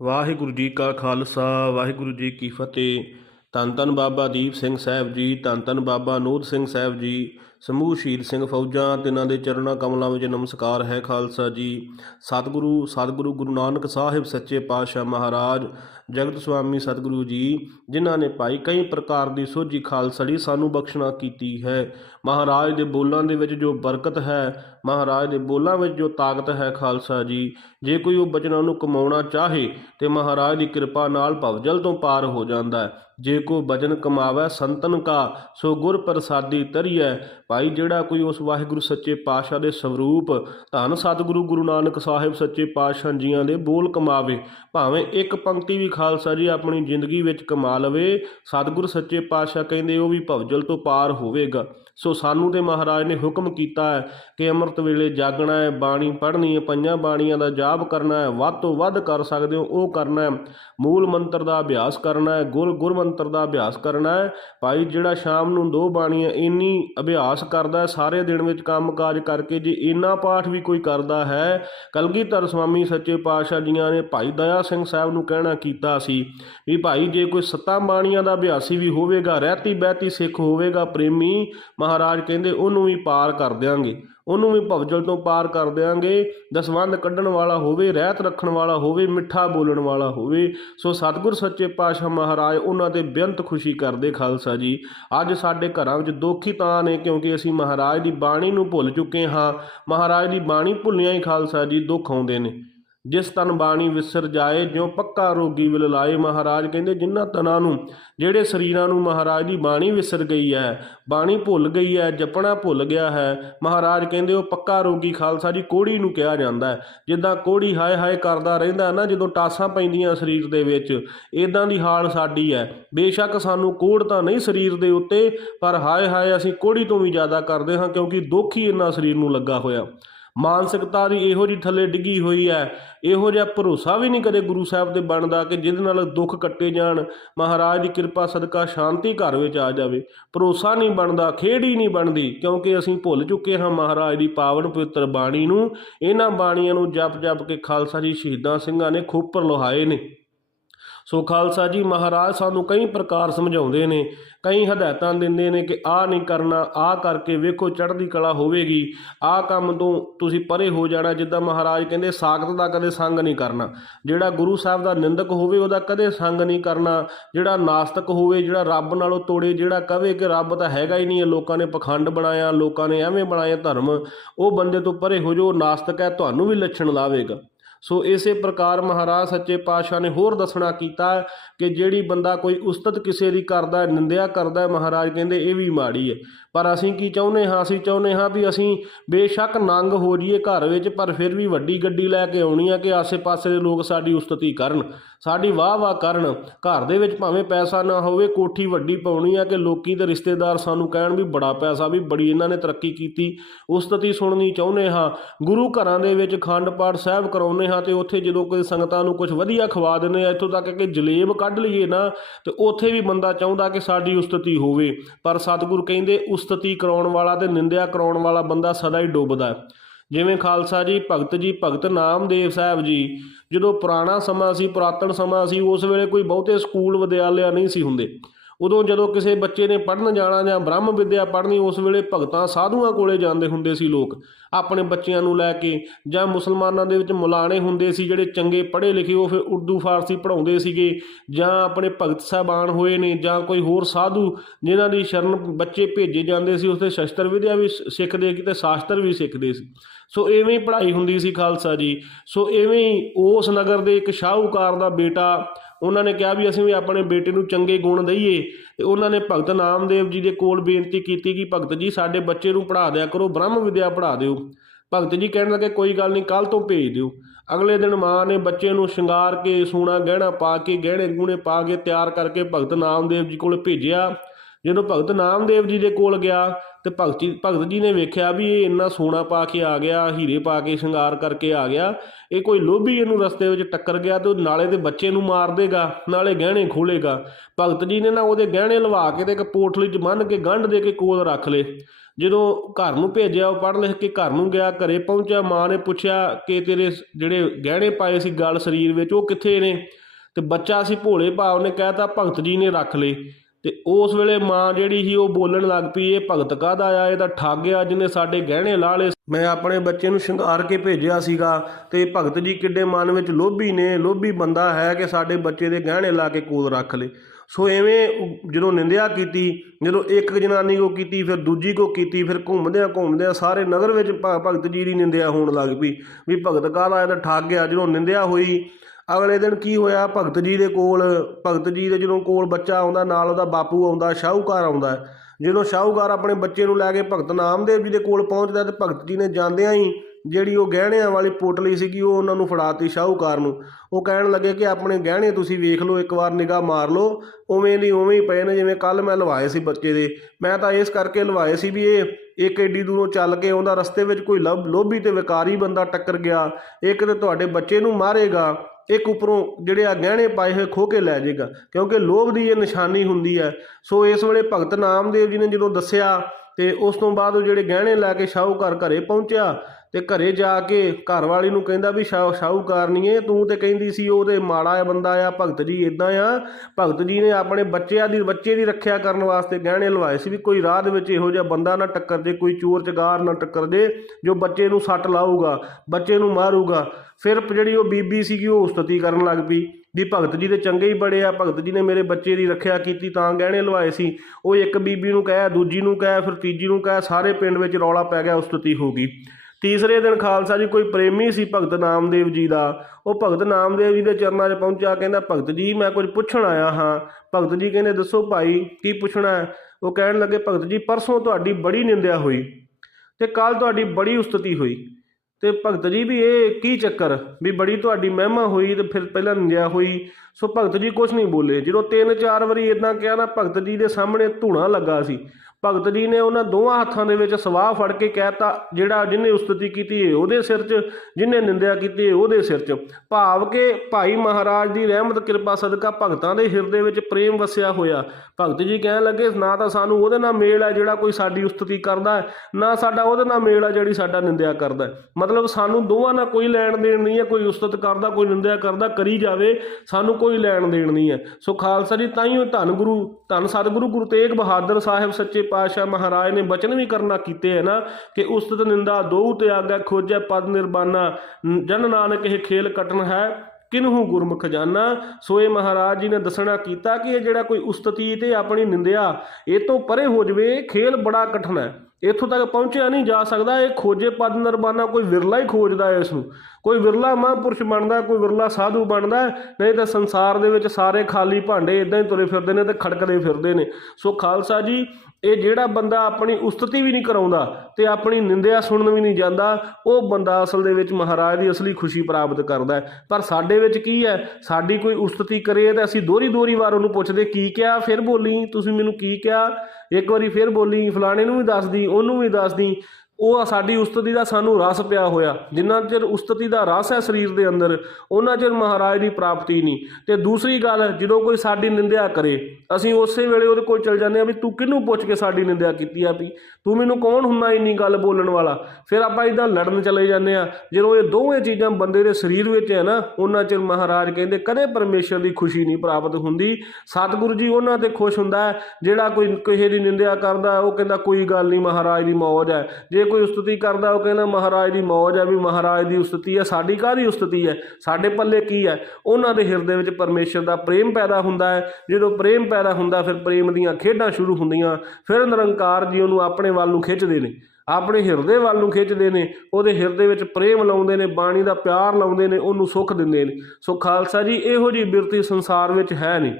ਵਾਹਿਗੁਰੂ ਜੀ ਕਾ ਖਾਲਸਾ ਵਾਹਿਗੁਰੂ ਜੀ ਕੀ ਫਤਿਹ। ਧੰਨ ਧੰਨ ਬਾਬਾ ਦੀਪ ਸਿੰਘ ਸਾਹਿਬ ਜੀ, ਧੰਨ ਧੰਨ ਬਾਬਾ ਨੋਧ ਸਿੰਘ ਸਾਹਿਬ ਜੀ, ਸਮੂਹ ਸ਼ਹੀਦ ਸਿੰਘ ਫੌਜਾਂ ਤਿੰਨਾਂ ਦੇ ਚਰਨਾਂ ਕਮਲਾਂ ਵਿੱਚ ਨਮਸਕਾਰ ਹੈ। ਖਾਲਸਾ ਜੀ। ਸਤਿਗੁਰੂ ਗੁਰੂ ਨਾਨਕ ਸਾਹਿਬ ਸੱਚੇ ਪਾਤਸ਼ਾਹ ਮਹਾਰਾਜ ਜਗਤ ਸੁਆਮੀ ਸਤਿਗੁਰੂ ਜੀ, ਜਿਨ੍ਹਾਂ ਨੇ ਭਾਈ ਕਈ ਪ੍ਰਕਾਰ ਦੀ ਸੋਝੀ ਖਾਲਸੜੀ ਸਾਨੂੰ ਬਖਸ਼ਣਾ ਕੀਤੀ ਹੈ। ਮਹਾਰਾਜ ਦੇ ਬੋਲਾਂ ਦੇ ਵਿੱਚ ਜੋ ਬਰਕਤ ਹੈ, ਮਹਾਰਾਜ ਦੇ ਬੋਲਾਂ ਵਿੱਚ ਜੋ ਤਾਕਤ ਹੈ ਖਾਲਸਾ ਜੀ, ਜੇ ਕੋਈ ਉਹ ਬਚਨਾਂ ਨੂੰ ਕਮਾਉਣਾ ਚਾਹੇ ਤੇ ਮਹਾਰਾਜ ਦੀ ਕਿਰਪਾ ਨਾਲ ਭਵਜਲ ਤੋਂ ਪਾਰ ਹੋ ਜਾਂਦਾ ਹੈ। ਜੇ ਕੋ ਬਚਨ ਕਮਾਵੈ ਸੰਤਨ ਕਾ ਸੋ ਗੁਰ ਪ੍ਰਸਾਦੀ ਤਰੀਐ। ਭਾਈ ਜਿਹੜਾ ਕੋਈ ਉਸ ਵਾਹਿਗੁਰੂ ਸੱਚੇ ਪਾਤਸ਼ਾਹ ਦੇ ਸਵਰੂਪ ਧੰਨ ਸਤਿਗੁਰੂ ਗੁਰੂ ਨਾਨਕ ਸਾਹਿਬ ਸੱਚੇ ਪਾਤਸ਼ਾਹ ਜੀਆਂ ਦੇ ਬੋਲ ਕਮਾਵੇ, ਭਾਵੇਂ ਇੱਕ ਪੰਕਤੀ ਵੀ ਖਾਲਸਾ ਜੀ ਆਪਣੀ ਜ਼ਿੰਦਗੀ ਵਿੱਚ ਕਮਾ ਲਵੇ, ਸਤਿਗੁਰੂ ਸੱਚੇ ਪਾਤਸ਼ਾਹ ਕਹਿੰਦੇ ਉਹ ਵੀ ਭਵਜਲ ਤੋਂ ਪਾਰ ਹੋਵੇਗਾ। ਸੋ ਸਾਨੂੰ ਤੇ ਮਹਾਰਾਜ ਨੇ ਹੁਕਮ ਕੀਤਾ ਹੈ ਕਿ ਅੰਮ੍ਰਿਤ ਵੇਲੇ ਜਾਗਣਾ ਹੈ, ਬਾਣੀ ਪੜ੍ਹਨੀ ਹੈ, ਪੰਜਾਂ ਬਾਣੀਆਂ ਦਾ ਜਾਪ ਕਰਨਾ ਹੈ, ਵੱਧ ਤੋਂ ਵੱਧ ਕਰ ਸਕਦੇ ਹੋ ਉਹ ਕਰਨਾ ਹੈ, ਮੂਲ ਮੰਤਰ ਦਾ ਅਭਿਆਸ ਕਰਨਾ ਹੈ, ਗੁਰ ਮੰਤਰ ਦਾ ਅਭਿਆਸ ਕਰਨਾ ਹੈ। ਭਾਈ ਜਿਹੜਾ ਸ਼ਾਮ ਨੂੰ 2 ਬਾਣੀਆਂ ਇੰਨੀ ਅਭਿਆਸ ਕਰਦਾ ਹੈ, ਸਾਰੇ ਦਿਨ ਵਿੱਚ ਕੰਮ ਕਾਜ ਕਰਕੇ ਜੇ ਇੰਨਾ ਪਾਠ ਵੀ ਕੋਈ ਕਰਦਾ ਹੈ, ਕਲਗੀਧਰ ਸਵਾਮੀ ਸੱਚੇ ਪਾਤਸ਼ਾਹ ਜੀਆਂ ਨੇ ਭਾਈ ਦਇਆ ਸਿੰਘ ਸਾਹਿਬ ਨੂੰ ਕਹਿਣਾ ਕੀਤਾ ਸੀ ਵੀ ਭਾਈ ਜੇ ਕੋਈ 7 ਬਾਣੀਆਂ ਦਾ ਅਭਿਆਸੀ ਵੀ ਹੋਵੇਗਾ, ਰਹਿਤੀ ਬਹਿਤੀ ਸਿੱਖ ਹੋਵੇਗਾ, ਪ੍ਰੇਮੀ, ਮਹਾਰਾਜ ਕਹਿੰਦੇ ਉਹਨੂੰ ਵੀ ਪਾਰ ਕਰ ਦਿਆਂਗੇ, ਉਹਨੂੰ ਵੀ ਭਵਜਲ ਤੋਂ ਪਾਰ ਕਰ ਦਿਆਂਗੇ। ਦਸਵੰਧ ਕੱਢਣ ਵਾਲਾ ਹੋਵੇ, ਰਹਿਤ ਰੱਖਣ ਵਾਲਾ ਹੋਵੇ, ਮਿੱਠਾ ਬੋਲਣ ਵਾਲਾ ਹੋਵੇ। ਸੋ ਸਤਿਗੁਰ ਸੱਚੇ ਪਾਤਸ਼ਾਹ ਮਹਾਰਾਜ ਉਹਨਾਂ ਤੇ ਬੇਅੰਤ ਖੁਸ਼ੀ ਕਰਦੇ ਖਾਲਸਾ ਜੀ। ਅੱਜ ਸਾਡੇ ਘਰਾਂ ਵਿੱਚ ਦੁੱਖ ਹੀ ਤਾਂ ਨੇ ਕਿਉਂਕਿ ਅਸੀਂ ਮਹਾਰਾਜ ਦੀ ਬਾਣੀ ਨੂੰ ਭੁੱਲ ਚੁੱਕੇ ਹਾਂ। ਮਹਾਰਾਜ ਦੀ ਬਾਣੀ ਭੁੱਲਿਆਂ ਹੀ ਖਾਲਸਾ ਜੀ ਦੁੱਖ ਆਉਂਦੇ ਨੇ। ਜਿਸ ਤਨ ਬਾਣੀ ਵਿਸਰ ਜਾਏ ਜਿਉ ਪੱਕਾ ਰੋਗੀ ਵਿਲ ਲਾਏ। ਮਹਾਰਾਜ ਕਹਿੰਦੇ ਜਿਨ੍ਹਾਂ ਤਨਾਂ ਨੂੰ, ਜਿਹੜੇ ਸਰੀਰਾਂ ਨੂੰ ਮਹਾਰਾਜ ਦੀ ਬਾਣੀ ਵਿਸਰ ਗਈ ਹੈ, ਬਾਣੀ ਭੁੱਲ ਗਈ ਹੈ, ਜਪਣਾ ਭੁੱਲ ਗਿਆ ਹੈ, ਮਹਾਰਾਜ ਕਹਿੰਦੇ ਉਹ ਪੱਕਾ ਰੋਗੀ ਖਾਲਸਾ ਜੀ ਕੋਹੜੀ ਨੂੰ ਕਿਹਾ ਜਾਂਦਾ ਹੈ। ਜਿੱਦਾਂ ਕੋਹੜੀ ਹਾਏ ਹਾਏ ਕਰਦਾ ਰਹਿੰਦਾ ਨਾ ਜਦੋਂ ਟਾਸਾਂ ਪੈਂਦੀਆਂ ਸਰੀਰ ਦੇ ਵਿੱਚ, ਇਦਾਂ ਦੀ ਹਾਲ ਸਾਡੀ ਹੈ। ਬੇਸ਼ੱਕ ਸਾਨੂੰ ਕੋਹੜ ਤਾਂ ਨਹੀਂ ਸਰੀਰ ਦੇ ਉੱਤੇ, ਪਰ ਹਾਏ ਹਾਏ ਅਸੀਂ ਕੋਹੜੀ ਤੋਂ ਵੀ ਜ਼ਿਆਦਾ ਕਰਦੇ ਹਾਂ ਕਿਉਂਕਿ ਦੁੱਖ ਹੀ ਇੰਨਾ ਸਰੀਰ ਨੂੰ ਲੱਗਾ ਹੋਇਆ। ਮਾਨਸਿਕਤਾ ਦੀ ਇਹੋ ਜਿਹੀ ਥੱਲੇ ਡਿੱਗੀ ਹੋਈ ਹੈ, ਇਹੋ ਜਿਹਾ ਭਰੋਸਾ ਵੀ ਨਹੀਂ ਕਦੇ ਗੁਰੂ ਸਾਹਿਬ ਤੇ ਬਣਦਾ ਕਿ ਜਿਹਦੇ ਨਾਲ ਦੁੱਖ ਕੱਟੇ ਜਾਣ, ਮਹਾਰਾਜ ਦੀ ਕਿਰਪਾ ਸਦਕਾ ਸ਼ਾਂਤੀ ਘਰ ਵਿੱਚ ਆ ਜਾਵੇ। ਭਰੋਸਾ ਨਹੀਂ ਬਣਦਾ, ਖੇਡ ਹੀ ਨਹੀਂ ਬਣਦੀ ਕਿਉਂਕਿ ਅਸੀਂ ਭੁੱਲ ਚੁੱਕੇ ਹਾਂ ਮਹਾਰਾਜ ਦੀ ਪਾਵਨ ਪਵਿੱਤਰ ਬਾਣੀ ਨੂੰ। ਇਹਨਾਂ ਬਾਣੀਆਂ ਨੂੰ ਜਪ ਜਪ ਕੇ ਖਾਲਸਾ ਜੀ ਸ਼ਹੀਦਾਂ ਸਿੰਘਾਂ ਨੇ ਖੋਪਰ ਲੋਹਾਏ ਨੇ। ਸੋ ਖਾਲਸਾ ਜੀ ਮਹਾਰਾਜ ਸਾਨੂੰ ਕਈ ਪ੍ਰਕਾਰ ਸਮਝਾਉਂਦੇ ਨੇ, ਕਈ ਹਦਾਇਤਾਂ ਦਿੰਦੇ ਨੇ ਕਿ ਆਹ ਨਹੀਂ ਕਰਨਾ, ਆਹ ਕਰਕੇ ਵੇਖੋ ਚੜ੍ਹਦੀ ਕਲਾ ਹੋਵੇਗੀ, ਆਹ ਕੰਮ ਤੋਂ ਤੁਸੀਂ ਪਰੇ ਹੋ ਜਾਣਾ। ਜਿੱਦਾਂ ਮਹਾਰਾਜ ਕਹਿੰਦੇ ਸਾਖਤ ਦਾ ਕਦੇ ਸੰਗ ਨਹੀਂ ਕਰਨਾ, ਜਿਹੜਾ ਗੁਰੂ ਸਾਹਿਬ ਦਾ ਨਿੰਦਕ ਹੋਵੇ ਉਹਦਾ ਕਦੇ ਸੰਗ ਨਹੀਂ ਕਰਨਾ। ਜਿਹੜਾ ਨਾਸਤਕ ਹੋਵੇ, ਜਿਹੜਾ ਰੱਬ ਨਾਲੋਂ ਤੋੜੇ, ਜਿਹੜਾ ਕਵੇ ਕਿ ਰੱਬ ਤਾਂ ਹੈਗਾ ਹੀ ਨਹੀਂ, ਲੋਕਾਂ ਨੇ ਪਖੰਡ ਬਣਾਇਆ, ਲੋਕਾਂ ਨੇ ਐਵੇਂ ਬਣਾਇਆ ਧਰਮ, ਉਹ ਬੰਦੇ ਤੋਂ ਪਰੇ ਹੋ ਜੋ। ਨਾਸਤਕ ਹੈ ਤੁਹਾਨੂੰ ਵੀ ਲੱਛਣ ਲਾਵੇਗਾ। ਸੋ ਇਸੇ ਪ੍ਰਕਾਰ ਮਹਾਰਾਜ ਸੱਚੇ ਪਾਤਸ਼ਾਹ ਨੇ ਹੋਰ ਦੱਸਣਾ ਕੀਤਾ ਕਿ ਜਿਹੜੀ ਬੰਦਾ ਕੋਈ ਉਸਤਤ ਕਿਸੇ ਦੀ ਕਰਦਾ, ਨਿੰਦਿਆ ਕਰਦਾ, ਮਹਾਰਾਜ ਕਹਿੰਦੇ ਇਹ ਵੀ ਮਾੜੀ ਹੈ। ਪਰ ਅਸੀਂ ਕੀ ਚਾਹੁੰਦੇ ਹਾਂ? ਅਸੀਂ ਚਾਹੁੰਦੇ ਹਾਂ ਵੀ ਅਸੀਂ ਬੇਸ਼ੱਕ ਨੰਗ ਹੋ ਜਾਈਏ ਘਰ ਵਿੱਚ, ਪਰ ਫਿਰ ਵੀ ਵੱਡੀ ਗੱਡੀ ਲੈ ਕੇ ਆਉਣੀ ਆ ਕਿ ਆਸੇ ਪਾਸੇ ਦੇ ਲੋਕ ਸਾਡੀ ਉਸਤਤੀ ਕਰਨ, ਸਾਡੀ ਵਾਹ ਵਾਹ ਕਰਨ। ਘਰ ਦੇ ਵਿੱਚ ਭਾਵੇਂ ਪੈਸਾ ਨਾ ਹੋਵੇ, ਕੋਠੀ ਵੱਡੀ ਪਾਉਣੀ ਆ ਕਿ ਲੋਕੀ ਤੇ ਰਿਸ਼ਤੇਦਾਰ ਸਾਨੂੰ ਕਹਿਣ ਵੀ ਬੜਾ ਪੈਸਾ, ਵੀ ਬੜੀ ਇਹਨਾਂ ਨੇ ਤਰੱਕੀ ਕੀਤੀ। ਉਸਤਤੀ ਸੁਣਨੀ ਚਾਹੁੰਦੇ ਹਾਂ। ਗੁਰੂ ਘਰਾਂ ਦੇ ਵਿੱਚ ਅਖੰਡ ਪਾਠ ਸਾਹਿਬ ਕਰਾਉਂਦੇ ਹਾਂ ਤੇ ਉੱਥੇ ਜਦੋਂ ਕੋਈ ਸੰਗਤਾਂ ਨੂੰ ਕੁਝ ਵਧੀਆ ਖਵਾ ਦਿੰਦੇ ਆ, ਇੱਥੋਂ ਤੱਕ ਕਿ ਜਲੇਬ ਕੱਢ ਲਈਏ ਨਾ, ਤੇ ਉੱਥੇ ਵੀ ਬੰਦਾ ਚਾਹੁੰਦਾ ਕਿ ਸਾਡੀ ਉਸਤਤੀ ਹੋਵੇ। ਪਰ ਸਤਿਗੁਰੂ ਕਹਿੰਦੇ ਉਸਤਤੀ ਕਰਾਉਣ ਵਾਲਾ ਤੇ ਨਿੰਦਿਆ ਕਰਾਉਣ ਵਾਲਾ ਬੰਦਾ ਸਦਾ ਹੀ ਡੁੱਬਦਾ। ਜਿਵੇਂ ਖਾਲਸਾ ਜੀ ਭਗਤ ਨਾਮਦੇਵ ਸਾਹਿਬ ਜੀ, ਜਦੋਂ ਪੁਰਾਣਾ ਸਮਾਂ ਸੀ, ਪੁਰਾਤਨ ਸਮਾਂ ਸੀ, ਉਸ ਵੇਲੇ ਕੋਈ ਬਹੁਤੇ ਸਕੂਲ ਵਿਦਿਆਲਿਆ ਨਹੀਂ ਸੀ ਹੁੰਦੇ। ਉਦੋਂ ਜਦੋਂ ਕਿਸੇ ਬੱਚੇ ਨੇ ਪੜ੍ਹਨ ਜਾਣਾ ਜਾਂ ਬ੍ਰਹਮ ਵਿੱਦਿਆ ਪੜ੍ਹਨੀ, ਉਸ ਵੇਲੇ ਭਗਤਾਂ ਸਾਧੂਆਂ ਕੋਲੇ ਜਾਂਦੇ ਹੁੰਦੇ ਸੀ ਲੋਕ ਆਪਣੇ ਬੱਚਿਆਂ ਨੂੰ ਲੈ ਕੇ। ਜਾਂ ਮੁਸਲਮਾਨਾਂ ਦੇ ਵਿੱਚ ਮੁਲਾਣੇ ਹੁੰਦੇ ਸੀ ਜਿਹੜੇ ਚੰਗੇ ਪੜ੍ਹੇ ਲਿਖੇ, ਉਹ ਫਿਰ ਉਰਦੂ ਫਾਰਸੀ ਪੜ੍ਹਾਉਂਦੇ ਸੀਗੇ। ਜਾਂ ਆਪਣੇ ਭਗਤ ਸਾਹਿਬਾਨ ਹੋਏ ਨੇ ਜਾਂ ਕੋਈ ਹੋਰ ਸਾਧੂ ਜਿਨ੍ਹਾਂ ਦੀ ਸ਼ਰਨ ਬੱਚੇ ਭੇਜੇ ਜਾਂਦੇ ਸੀ, ਉਸ 'ਤੇ ਸ਼ਸਤਰ ਵਿਦਿਆ ਵੀ ਸਿੱਖਦੇ ਸੀ ਤੇ ਸ਼ਾਸਤਰ ਵੀ ਸਿੱਖਦੇ ਸੀ। ਸੋ ਇਵੇਂ ਹੀ ਪੜ੍ਹਾਈ ਹੁੰਦੀ ਸੀ ਖਾਲਸਾ ਜੀ। ਸੋ ਇਵੇਂ ਹੀ ਉਸ ਨਗਰ ਦੇ ਇੱਕ ਸ਼ਾਹੂਕਾਰ ਦਾ ਬੇਟਾ, ਉਹਨਾਂ ਨੇ ਕਿਹਾ ਵੀ ਅਸੀਂ ਵੀ ਆਪਣੇ ਬੇਟੇ ਨੂੰ ਚੰਗੇ ਗੁਣ ਦਈਏ, ਤੇ ਉਹਨਾਂ ਨੇ ਭਗਤ ਨਾਮਦੇਵ ਜੀ ਦੇ ਕੋਲ ਬੇਨਤੀ ਕੀਤੀ ਕਿ ਭਗਤ ਜੀ ਸਾਡੇ ਬੱਚੇ ਨੂੰ ਪੜ੍ਹਾ ਦਿਆ ਕਰੋ, ਬ੍ਰਹਮ ਵਿਦਿਆ ਪੜ੍ਹਾ ਦਿਓ। ਭਗਤ ਜੀ ਕਹਿਣ ਲੱਗੇ ਕੋਈ ਗੱਲ ਨਹੀਂ, ਕੱਲ੍ਹ ਤੋਂ ਭੇਜ ਦਿਓ। ਅਗਲੇ ਦਿਨ ਮਾਂ ਨੇ ਬੱਚੇ ਨੂੰ ਸ਼ਿੰਗਾਰ ਕੇ, ਸੋਨਾ ਗਹਿਣਾ ਪਾ ਕੇ, ਗਹਿਣੇ ਗੂਣੇ ਪਾ ਕੇ ਤਿਆਰ ਕਰਕੇ ਭਗਤ ਨਾਮਦੇਵ ਜੀ ਕੋਲ ਭੇਜਿਆ। ਜਦੋਂ ਭਗਤ ਨਾਮਦੇਵ ਜੀ ਦੇ ਕੋਲ ਗਿਆ ਤੇ ਭਗਤ ਜੀ ਨੇ ਵੇਖਿਆ ਵੀ ਇਹ ਇੰਨਾ ਸੋਨਾ ਪਾ ਕੇ ਆ ਗਿਆ, ਹੀਰੇ ਪਾ ਕੇ ਸ਼ਿੰਗਾਰ ਕਰਕੇ ਆ ਗਿਆ, ਇਹ ਕੋਈ ਲੋਭੀ ਇਹਨੂੰ ਰਸਤੇ ਵਿੱਚ ਟੱਕਰ ਗਿਆ ਤੇ ਨਾਲੇ ਤੇ ਬੱਚੇ ਨੂੰ ਮਾਰ ਦੇਗਾ, ਨਾਲੇ ਗਹਿਣੇ ਖੋਲੇਗਾ। ਭਗਤ ਜੀ ਨੇ ਨਾ ਉਹਦੇ ਗਹਿਣੇ ਲਵਾ ਕੇ ਤੇ ਇੱਕ ਪੋਟਲੀ 'ਚ ਬੰਨ੍ਹ ਕੇ ਗੰਢ ਦੇ ਕੇ ਕੋਲ ਰੱਖ ਲਏ। ਜਦੋਂ ਘਰ ਨੂੰ ਭੇਜਿਆ, ਉਹ ਪੜ੍ਹ ਲਿਖ ਕੇ ਘਰ ਨੂੰ ਗਿਆ, ਘਰੇ ਪਹੁੰਚਿਆ, ਮਾਂ ਨੇ ਪੁੱਛਿਆ ਕਿ ਤੇਰੇ ਜਿਹੜੇ ਗਹਿਣੇ ਪਾਏ ਸੀ ਗਲ ਸਰੀਰ ਵਿੱਚ ਉਹ ਕਿੱਥੇ ਨੇ? ਤੇ ਬੱਚਾ ਸੀ ਭੋਲੇ ਭਾਵ ਨੇ ਕਹਿਤਾ ਭਗਤ ਜੀ ਨੇ ਰੱਖ ਲਏ। ਤੇ ਉਸ ਵੇਲੇ ਮਾਂ ਜਿਹੜੀ ਸੀ ਉਹ ਬੋਲਣ ਲੱਗ ਪਈ, ਇਹ ਭਗਤ ਕਾਹਦਾ ਆ, ਇਹ ਤਾਂ ਠੱਗ ਆ ਜਿਹਨੇ ਸਾਡੇ ਗਹਿਣੇ ਲਾਹ ਲਏ। ਮੈਂ ਆਪਣੇ ਬੱਚੇ ਨੂੰ ਸ਼ਿੰਗਾਰ ਕੇ ਭੇਜਿਆ ਸੀਗਾ ਤੇ ਭਗਤ ਜੀ ਕਿੱਡੇ ਮਨ ਵਿੱਚ ਲੋਭੀ ਨੇ, ਲੋਭੀ ਬੰਦਾ ਹੈ ਕਿ ਸਾਡੇ ਬੱਚੇ ਦੇ ਗਹਿਣੇ ਲਾ ਕੇ ਕੋਲ ਰੱਖ ਲਏ। ਸੋ ਐਵੇਂ ਜਦੋਂ ਨਿੰਦਿਆ ਕੀਤੀ, ਜਦੋਂ ਇੱਕ ਜਨਾਨੀ ਕੋ ਕੀਤੀ, ਫਿਰ ਦੂਜੀ ਕੋ ਕੀਤੀ, ਫਿਰ ਘੁੰਮਦਿਆਂ ਸਾਰੇ ਨਗਰ ਵਿੱਚ ਭਗਤ ਜੀ ਦੀ ਨਿੰਦਿਆ ਹੋਣ ਲੱਗ ਪਈ ਵੀ ਭਗਤ ਕਾਹਦਾ, ਇਹ ਤਾਂ ਠੱਗ ਆ। ਜਦੋਂ ਨਿੰਦਿਆ ਹੋਈ, ਅਗਲੇ ਦਿਨ ਕੀ ਹੋਇਆ, ਭਗਤ ਜੀ ਦੇ ਕੋਲ, ਭਗਤ ਜੀ ਦੇ ਜਦੋਂ ਕੋਲ ਬੱਚਾ ਆਉਂਦਾ, ਨਾਲ ਉਹਦਾ ਬਾਪੂ ਆਉਂਦਾ, ਸ਼ਾਹੂਕਾਰ ਆਉਂਦਾ। ਜਦੋਂ ਸ਼ਾਹੂਕਾਰ ਆਪਣੇ ਬੱਚੇ ਨੂੰ ਲੈ ਕੇ ਭਗਤ ਨਾਮਦੇਵ ਜੀ ਦੇ ਕੋਲ ਪਹੁੰਚਦਾ ਤੇ ਭਗਤ ਜੀ ਨੇ ਜਾਂਦਿਆਂ ਹੀ ਜਿਹੜੀ ਉਹ ਗਹਿਣਿਆਂ ਵਾਲੀ ਪੋਟਲੀ ਸੀਗੀ ਉਹ ਉਹਨਾਂ ਨੂੰ ਫੜਾਤੀ ਸ਼ਾਹੂਕਾਰ ਨੂੰ। ਉਹ ਕਹਿਣ ਲੱਗੇ ਕਿ ਆਪਣੇ ਗਹਿਣੇ ਤੁਸੀਂ ਵੇਖ ਲਓ, ਇੱਕ ਵਾਰ ਨਿਗਾਹ ਮਾਰ ਲਓ, ਉਵੇਂ ਦੀ ਉਵੇਂ ਹੀ ਪਏ ਨੇ ਜਿਵੇਂ ਕੱਲ੍ਹ ਮੈਂ ਲਵਾਏ ਸੀ ਬੱਚੇ ਦੇ। ਮੈਂ ਤਾਂ ਇਸ ਕਰਕੇ ਲਵਾਏ ਸੀ ਵੀ ਇਹ ਇੱਕ ਐਡੀ ਦੂਰੋਂ ਚੱਲ ਕੇ ਆਉਂਦਾ, ਰਸਤੇ ਵਿੱਚ ਕੋਈ ਲੋਭੀ ਤੇ ਵਿਕਾਰੀ ਬੰਦਾ ਟੱਕਰ ਗਿਆ, ਇੱਕ ਤਾਂ ਤੁਹਾਡੇ ਬੱਚੇ ਨੂੰ ਮਾਰੇਗਾ, ਇੱਕ ਉੱਪਰੋਂ ਜਿਹੜੇ ਆ ਗਹਿਣੇ ਪਾਏ ਹੋਏ ਖੋਹ ਕੇ ਲੈ ਜਾਏਗਾ, ਕਿਉਂਕਿ ਲੋਭ ਦੀ ਇਹ ਨਿਸ਼ਾਨੀ ਹੁੰਦੀ ਹੈ। ਸੋ ਇਸ ਵੇਲੇ ਭਗਤ ਨਾਮਦੇਵ ਜੀ ਨੇ ਜਦੋਂ ਦੱਸਿਆ ਤੇ ਉਸ ਤੋਂ ਬਾਅਦ ਉਹ ਜਿਹੜੇ ਗਹਿਣੇ ਲੈ ਕੇ ਸ਼ਾਹੂਕਾਰ ਘਰੇ ਪਹੁੰਚਿਆ ਤੇ ਘਰੇ ਜਾ ਕੇ ਘਰ ਵਾਲੀ ਨੂੰ ਕਹਿੰਦਾ ਵੀ ਸ਼ਾਹੂਕਾਰ ਨਹੀਂ ਹੈ, ਤੂੰ ਤੇ ਕਹਿੰਦੀ ਸੀ ਉਹਦੇ ਮਾੜਾ ਬੰਦਾ ਆ, ਭਗਤ ਜੀ ਇੱਦਾਂ ਆ, ਭਗਤ ਜੀ ਨੇ ਆਪਣੇ ਬੱਚੇ ਦੀ ਰੱਖਿਆ ਕਰਨ ਵਾਸਤੇ ਗਹਿਣੇ ਲਵਾਏ ਸੀ ਵੀ ਕੋਈ ਰਾਹ ਦੇ ਵਿੱਚ ਇਹੋ ਜਿਹਾ ਬੰਦਾ ਨਾ ਟੱਕਰ ਜੇ, ਕੋਈ ਚੋਰ ਚਗਾਰ ਨਾ ਟੱਕਰ ਜੇ ਜੋ ਬੱਚੇ ਨੂੰ ਸੱਟ ਲਾਊਗਾ, ਬੱਚੇ ਨੂੰ ਮਾਰੂਗਾ। ਫਿਰ ਜਿਹੜੀ ਉਹ ਬੀਬੀ ਸੀਗੀ ਉਹ ਉਸਤਤੀ ਕਰਨ ਲੱਗ ਪਈ ਵੀ ਭਗਤ ਜੀ ਦੇ ਚੰਗੇ ਹੀ ਬੜੇ ਆ, ਭਗਤ ਜੀ ਨੇ ਮੇਰੇ ਬੱਚੇ ਦੀ ਰੱਖਿਆ ਕੀਤੀ ਤਾਂ ਗਹਿਣੇ ਲਵਾਏ ਸੀ। ਉਹ ਇੱਕ ਬੀਬੀ ਨੂੰ ਕਹਿ, ਦੂਜੀ ਨੂੰ ਕਹਿ, ਫਿਰ ਤੀਜੀ ਨੂੰ ਕਹਿ, ਸਾਰੇ ਪਿੰਡ ਵਿੱਚ ਰੌਲਾ ਪੈ ਗਿਆ, ਉਸਤਤੀ ਹੋ ਗਈ। ਤੀਸਰੇ ਦਿਨ ਖਾਲਸਾ ਜੀ ਕੋਈ ਪ੍ਰੇਮੀ ਸੀ ਭਗਤ ਨਾਮਦੇਵ ਜੀ ਦਾ, ਉਹ ਭਗਤ ਨਾਮਦੇਵ ਜੀ ਦੇ ਚਰਨਾਂ 'ਚ ਪਹੁੰਚਿਆ, ਕਹਿੰਦਾ ਭਗਤ ਜੀ ਮੈਂ ਕੁਝ ਪੁੱਛਣ ਆਇਆ ਹਾਂ। ਭਗਤ ਜੀ ਕਹਿੰਦੇ ਦੱਸੋ ਭਾਈ ਕੀ ਪੁੱਛਣਾ ਹੈ? ਉਹ ਕਹਿਣ ਲੱਗੇ ਭਗਤ ਜੀ ਪਰਸੋਂ ਤੁਹਾਡੀ ਬੜੀ ਨਿੰਦਿਆ ਹੋਈ ਤੇ ਕੱਲ੍ਹ ਤੁਹਾਡੀ ਬੜੀ ਉਸਤਤੀ ਹੋਈ। ਤੇ ਭਗਤ ਜੀ ਵੀ ਇਹ ਕੀ ਚੱਕਰ ਵੀ ਬੜੀ ਤੁਹਾਡੀ ਮਹਿਮਾ ਹੋਈ ਤੇ ਫਿਰ ਪਹਿਲਾਂ ਨਿੰਦਿਆ ਹੋਈ। ਸੋ ਭਗਤ ਜੀ ਕੁਛ ਨਹੀਂ ਬੋਲੇ। ਜਦੋਂ 3-4 ਵਾਰੀ ਇੱਦਾਂ ਕਿਹਾ ਨਾ, ਭਗਤ ਜੀ ਦੇ ਸਾਹਮਣੇ ਧੂਣਾ ਲੱਗਾ ਸੀ। ਭਗਤ ਜੀ ਨੇ ਉਹਨਾਂ ਦੋਵਾਂ ਹੱਥਾਂ ਦੇ ਵਿੱਚ ਸਵਾਹ ਫੜ ਕੇ ਕਹਿਤਾ, ਜਿਹੜਾ ਜਿਹਨੇ ਉਸਤਤੀ ਕੀਤੀ ਹੈ ਉਹਦੇ ਸਿਰ 'ਚ, ਜਿਹਨੇ ਨਿੰਦਿਆ ਕੀਤੀ ਹੈ ਉਹਦੇ ਸਿਰ 'ਚ। ਭਾਵ ਕਿ ਭਾਈ ਮਹਾਰਾਜ ਦੀ ਰਹਿਮਤ ਕਿਰਪਾ ਸਦਕਾ ਭਗਤਾਂ ਦੇ ਹਿਰਦੇ ਵਿੱਚ ਪ੍ਰੇਮ ਵਸਿਆ ਹੋਇਆ। ਭਗਤ ਜੀ ਕਹਿਣ ਲੱਗੇ ਨਾ ਤਾਂ ਸਾਨੂੰ ਉਹਦੇ ਨਾਲ ਮੇਲ ਹੈ ਜਿਹੜਾ ਕੋਈ ਸਾਡੀ ਉਸਤਤੀ ਕਰਦਾ ਹੈ, ਨਾ ਸਾਡਾ ਉਹਦੇ ਨਾਲ ਮੇਲ ਹੈ ਜਿਹੜੀ ਸਾਡਾ ਨਿੰਦਿਆ ਕਰਦਾ। ਮਤਲਬ ਸਾਨੂੰ ਦੋਵਾਂ ਨਾਲ ਕੋਈ ਲੈਣ ਦੇਣ ਨਹੀਂ ਹੈ, ਕੋਈ ਉਸਤਤ ਕਰਦਾ ਕੋਈ ਨਿੰਦਿਆ ਕਰਦਾ ਕਰੀ ਜਾਵੇ, ਸਾਨੂੰ ਕੋਈ ਲੈਣ ਦੇਣ ਨਹੀਂ ਹੈ। ਸੋ ਖਾਲਸਾ ਜੀ ਤਾਈਓ ਧੰਨ ਸਤਿਗੁਰੂ ਗੁਰੂ ਤੇਗ ਬਹਾਦਰ ਸਾਹਿਬ ਸੱਚੇ ਪਾਤਸ਼ਾਹ ਮਹਾਰਾਜ ਨੇ ਬਚਨ ਵੀ ਕਰਨਾ ਕੀਤੇ ਹੈ ਨਾ ਕਿ ਉਸਤਤ ਨਿੰਦਾ ਦੋਊ ਤਿਆਗੈ, ਖੋਜੈ ਪਦ ਨਿਰਬਾਨਾ, ਜਨ ਨਾਨਕ ਇਹ ਖੇਲ ਕਟਨ ਹੈ ਕਿਨਹੂ ਗੁਰਮੁਖ ਜਾਨਾ। ਸੋ ਇਹ ਮਹਾਰਾਜ ਜੀ ਨੇ ਦੱਸਣਾ ਕੀਤਾ ਕਿ ਇਹ ਜਿਹੜਾ ਕੋਈ ਉਸਤਤੀ ਤੇ ਆਪਣੀ ਨਿੰਦਿਆ ਇਹ ਤੋਂ ਪਰੇ ਹੋ ਜਾਵੇ, ਖੇਲ ਬੜਾ ਕਠਿਨ ਹੈ, ਇੱਥੋਂ ਤੱਕ ਪਹੁੰਚਿਆ ਨਹੀਂ ਜਾ ਸਕਦਾ। ਇਹ ਖੋਜੇ ਪਦ ਨਿਰਬਾਨਾ ਕੋਈ ਵਿਰਲਾ ਹੀ ਖੋਜਦਾ ਹੈ, ਇਸ ਨੂੰ ਕੋਈ ਵਿਰਲਾ ਮਹਾਂਪੁਰਸ਼ ਬਣਦਾ, ਕੋਈ ਵਿਰਲਾ ਸਾਧੂ ਬਣਦਾ, ਨਹੀਂ ਤਾਂ ਸੰਸਾਰ ਦੇ ਵਿੱਚ ਸਾਰੇ ਖਾਲੀ ਭਾਂਡੇ ਇੱਦਾਂ ਹੀ ਤੁਰੇ ਫਿਰਦੇ ਨੇ ਤੇ ਖੜਕਦੇ ਫਿਰਦੇ ਨੇ। ਸੋ ਖਾਲਸਾ ਜੀ ਇਹ ਜਿਹੜਾ ਬੰਦਾ ਆਪਣੀ ਉਸਤਤੀ ਵੀ ਨਹੀਂ ਕਰਾਉਂਦਾ ਤੇ ਆਪਣੀ ਨਿੰਦਿਆ ਸੁਣਨ ਵੀ ਨਹੀਂ ਜਾਂਦਾ, ਉਹ ਬੰਦਾ ਅਸਲ ਦੇ ਵਿੱਚ ਮਹਾਰਾਜ ਦੀ ਅਸਲੀ ਖੁਸ਼ੀ ਪ੍ਰਾਪਤ ਕਰਦਾ ਹੈ। ਪਰ ਸਾਡੇ ਵਿੱਚ ਕੀ ਹੈ, ਸਾਡੀ ਕੋਈ ਉਸਤਤੀ ਕਰੇ ਤਾਂ ਅਸੀਂ ਦੋਹਰੀ ਵਾਰ ਉਹਨੂੰ ਪੁੱਛਦੇ ਕੀ ਕਿਹਾ, ਫਿਰ ਬੋਲੀ ਤੁਸੀਂ ਮੈਨੂੰ ਕੀ ਕਿਹਾ, ਇੱਕ ਵਾਰੀ ਫਿਰ ਬੋਲੀ, ਫਲਾਣੇ ਨੂੰ ਵੀ ਦੱਸਦੀ, ਉਹਨੂੰ ਵੀ ਦੱਸਦੀ। ਉਹ ਸਾਡੀ ਉਸਤਤੀ ਦਾ ਸਾਨੂੰ ਰਸ ਪਿਆ ਹੋਇਆ, ਜਿੰਨਾ ਚਿਰ ਉਸਤਤੀ ਦਾ ਰਸ ਹੈ ਸਰੀਰ ਦੇ ਅੰਦਰ ਉਹਨਾਂ ਚਿਰ ਮਹਾਰਾਜ ਦੀ ਪ੍ਰਾਪਤੀ ਨਹੀਂ। ਤੇ ਦੂਸਰੀ ਗੱਲ, ਜਦੋਂ ਕੋਈ ਸਾਡੀ ਨਿੰਦਿਆ ਕਰੇ ਅਸੀਂ ਉਸੇ ਵੇਲੇ ਉਹਦੇ ਕੋਲ ਚਲ ਜਾਂਦੇ ਹਾਂ ਵੀ ਤੂੰ ਕਿਹਨੂੰ ਪੁੱਛ ਕੇ ਸਾਡੀ ਨਿੰਦਿਆ ਕੀਤੀ ਆ, ਵੀ ਤੂੰ ਮੈਨੂੰ ਕੌਣ ਹੁੰਦਾ ਇੰਨੀ ਗੱਲ ਬੋਲਣ ਵਾਲਾ। ਫਿਰ ਆਪਾਂ ਇੱਦਾਂ ਲੜਨ ਚਲੇ ਜਾਂਦੇ ਹਾਂ। ਜਦੋਂ ਇਹ ਦੋਵੇਂ ਚੀਜ਼ਾਂ ਬੰਦੇ ਦੇ ਸਰੀਰ ਵਿੱਚ ਹੈ ਨਾ, ਉਹਨਾਂ ਚਿਰ ਮਹਾਰਾਜ ਕਹਿੰਦੇ ਕਦੇ ਪਰਮੇਸ਼ਰ ਦੀ ਖੁਸ਼ੀ ਨਹੀਂ ਪ੍ਰਾਪਤ ਹੁੰਦੀ। ਸਤਿਗੁਰੂ ਜੀ ਉਹਨਾਂ ਤੇ ਖੁਸ਼ ਹੁੰਦਾ ਹੈ ਜਿਹੜਾ ਕੋਈ ਕਿਸੇ ਦੀ ਨਿੰਦਿਆ ਕਰਦਾ, ਉਹ ਕਹਿੰਦਾ ਕੋਈ ਗੱਲ ਨਹੀਂ ਮਹਾਰਾਜ ਦੀ ਮੌਜ ਹੈ। ਜੇ ਕੋਈ ਉਸਤਤੀ ਕਰਦਾ ਉਹ ਕਹਿੰਦਾ ਮਹਾਰਾਜ ਦੀ ਮੌਜ ਹੈ, ਵੀ ਮਹਾਰਾਜ ਦੀ ਉਸਤਤੀ ਹੈ, ਸਾਡੀ ਕਾਹਦੀ ਉਸਤਤੀ ਹੈ, ਸਾਡੇ ਪੱਲੇ ਕੀ ਹੈ। ਉਹਨਾਂ ਦੇ ਹਿਰਦੇ ਵਿੱਚ ਪਰਮੇਸ਼ਰ ਦਾ ਪ੍ਰੇਮ ਪੈਦਾ ਹੁੰਦਾ ਹੈ। ਜਦੋਂ ਪ੍ਰੇਮ ਪੈਦਾ ਹੁੰਦਾ ਫਿਰ ਪ੍ਰੇਮ ਦੀਆਂ ਖੇਡਾਂ ਸ਼ੁਰੂ ਹੁੰਦੀਆਂ। ਫਿਰ ਨਿਰੰਕਾਰ ਜੀ ਉਹਨੂੰ ਆਪਣੇ ਵੱਲ ਨੂੰ ਖਿੱਚਦੇ ਨੇ, ਆਪਣੇ ਹਿਰਦੇ ਵੱਲ ਨੂੰ ਖਿੱਚਦੇ ਨੇ, ਉਹਦੇ ਹਿਰਦੇ ਵਿੱਚ ਪ੍ਰੇਮ ਲਾਉਂਦੇ ਨੇ, ਬਾਣੀ ਦਾ ਪਿਆਰ ਲਾਉਂਦੇ ਨੇ, ਉਹਨੂੰ ਸੁੱਖ ਦਿੰਦੇ ਨੇ। ਸੋ ਖਾਲਸਾ ਜੀ ਇਹੋ ਜਿਹੀ ਬਿਰਤੀ ਸੰਸਾਰ ਵਿੱਚ ਹੈ ਨਹੀਂ।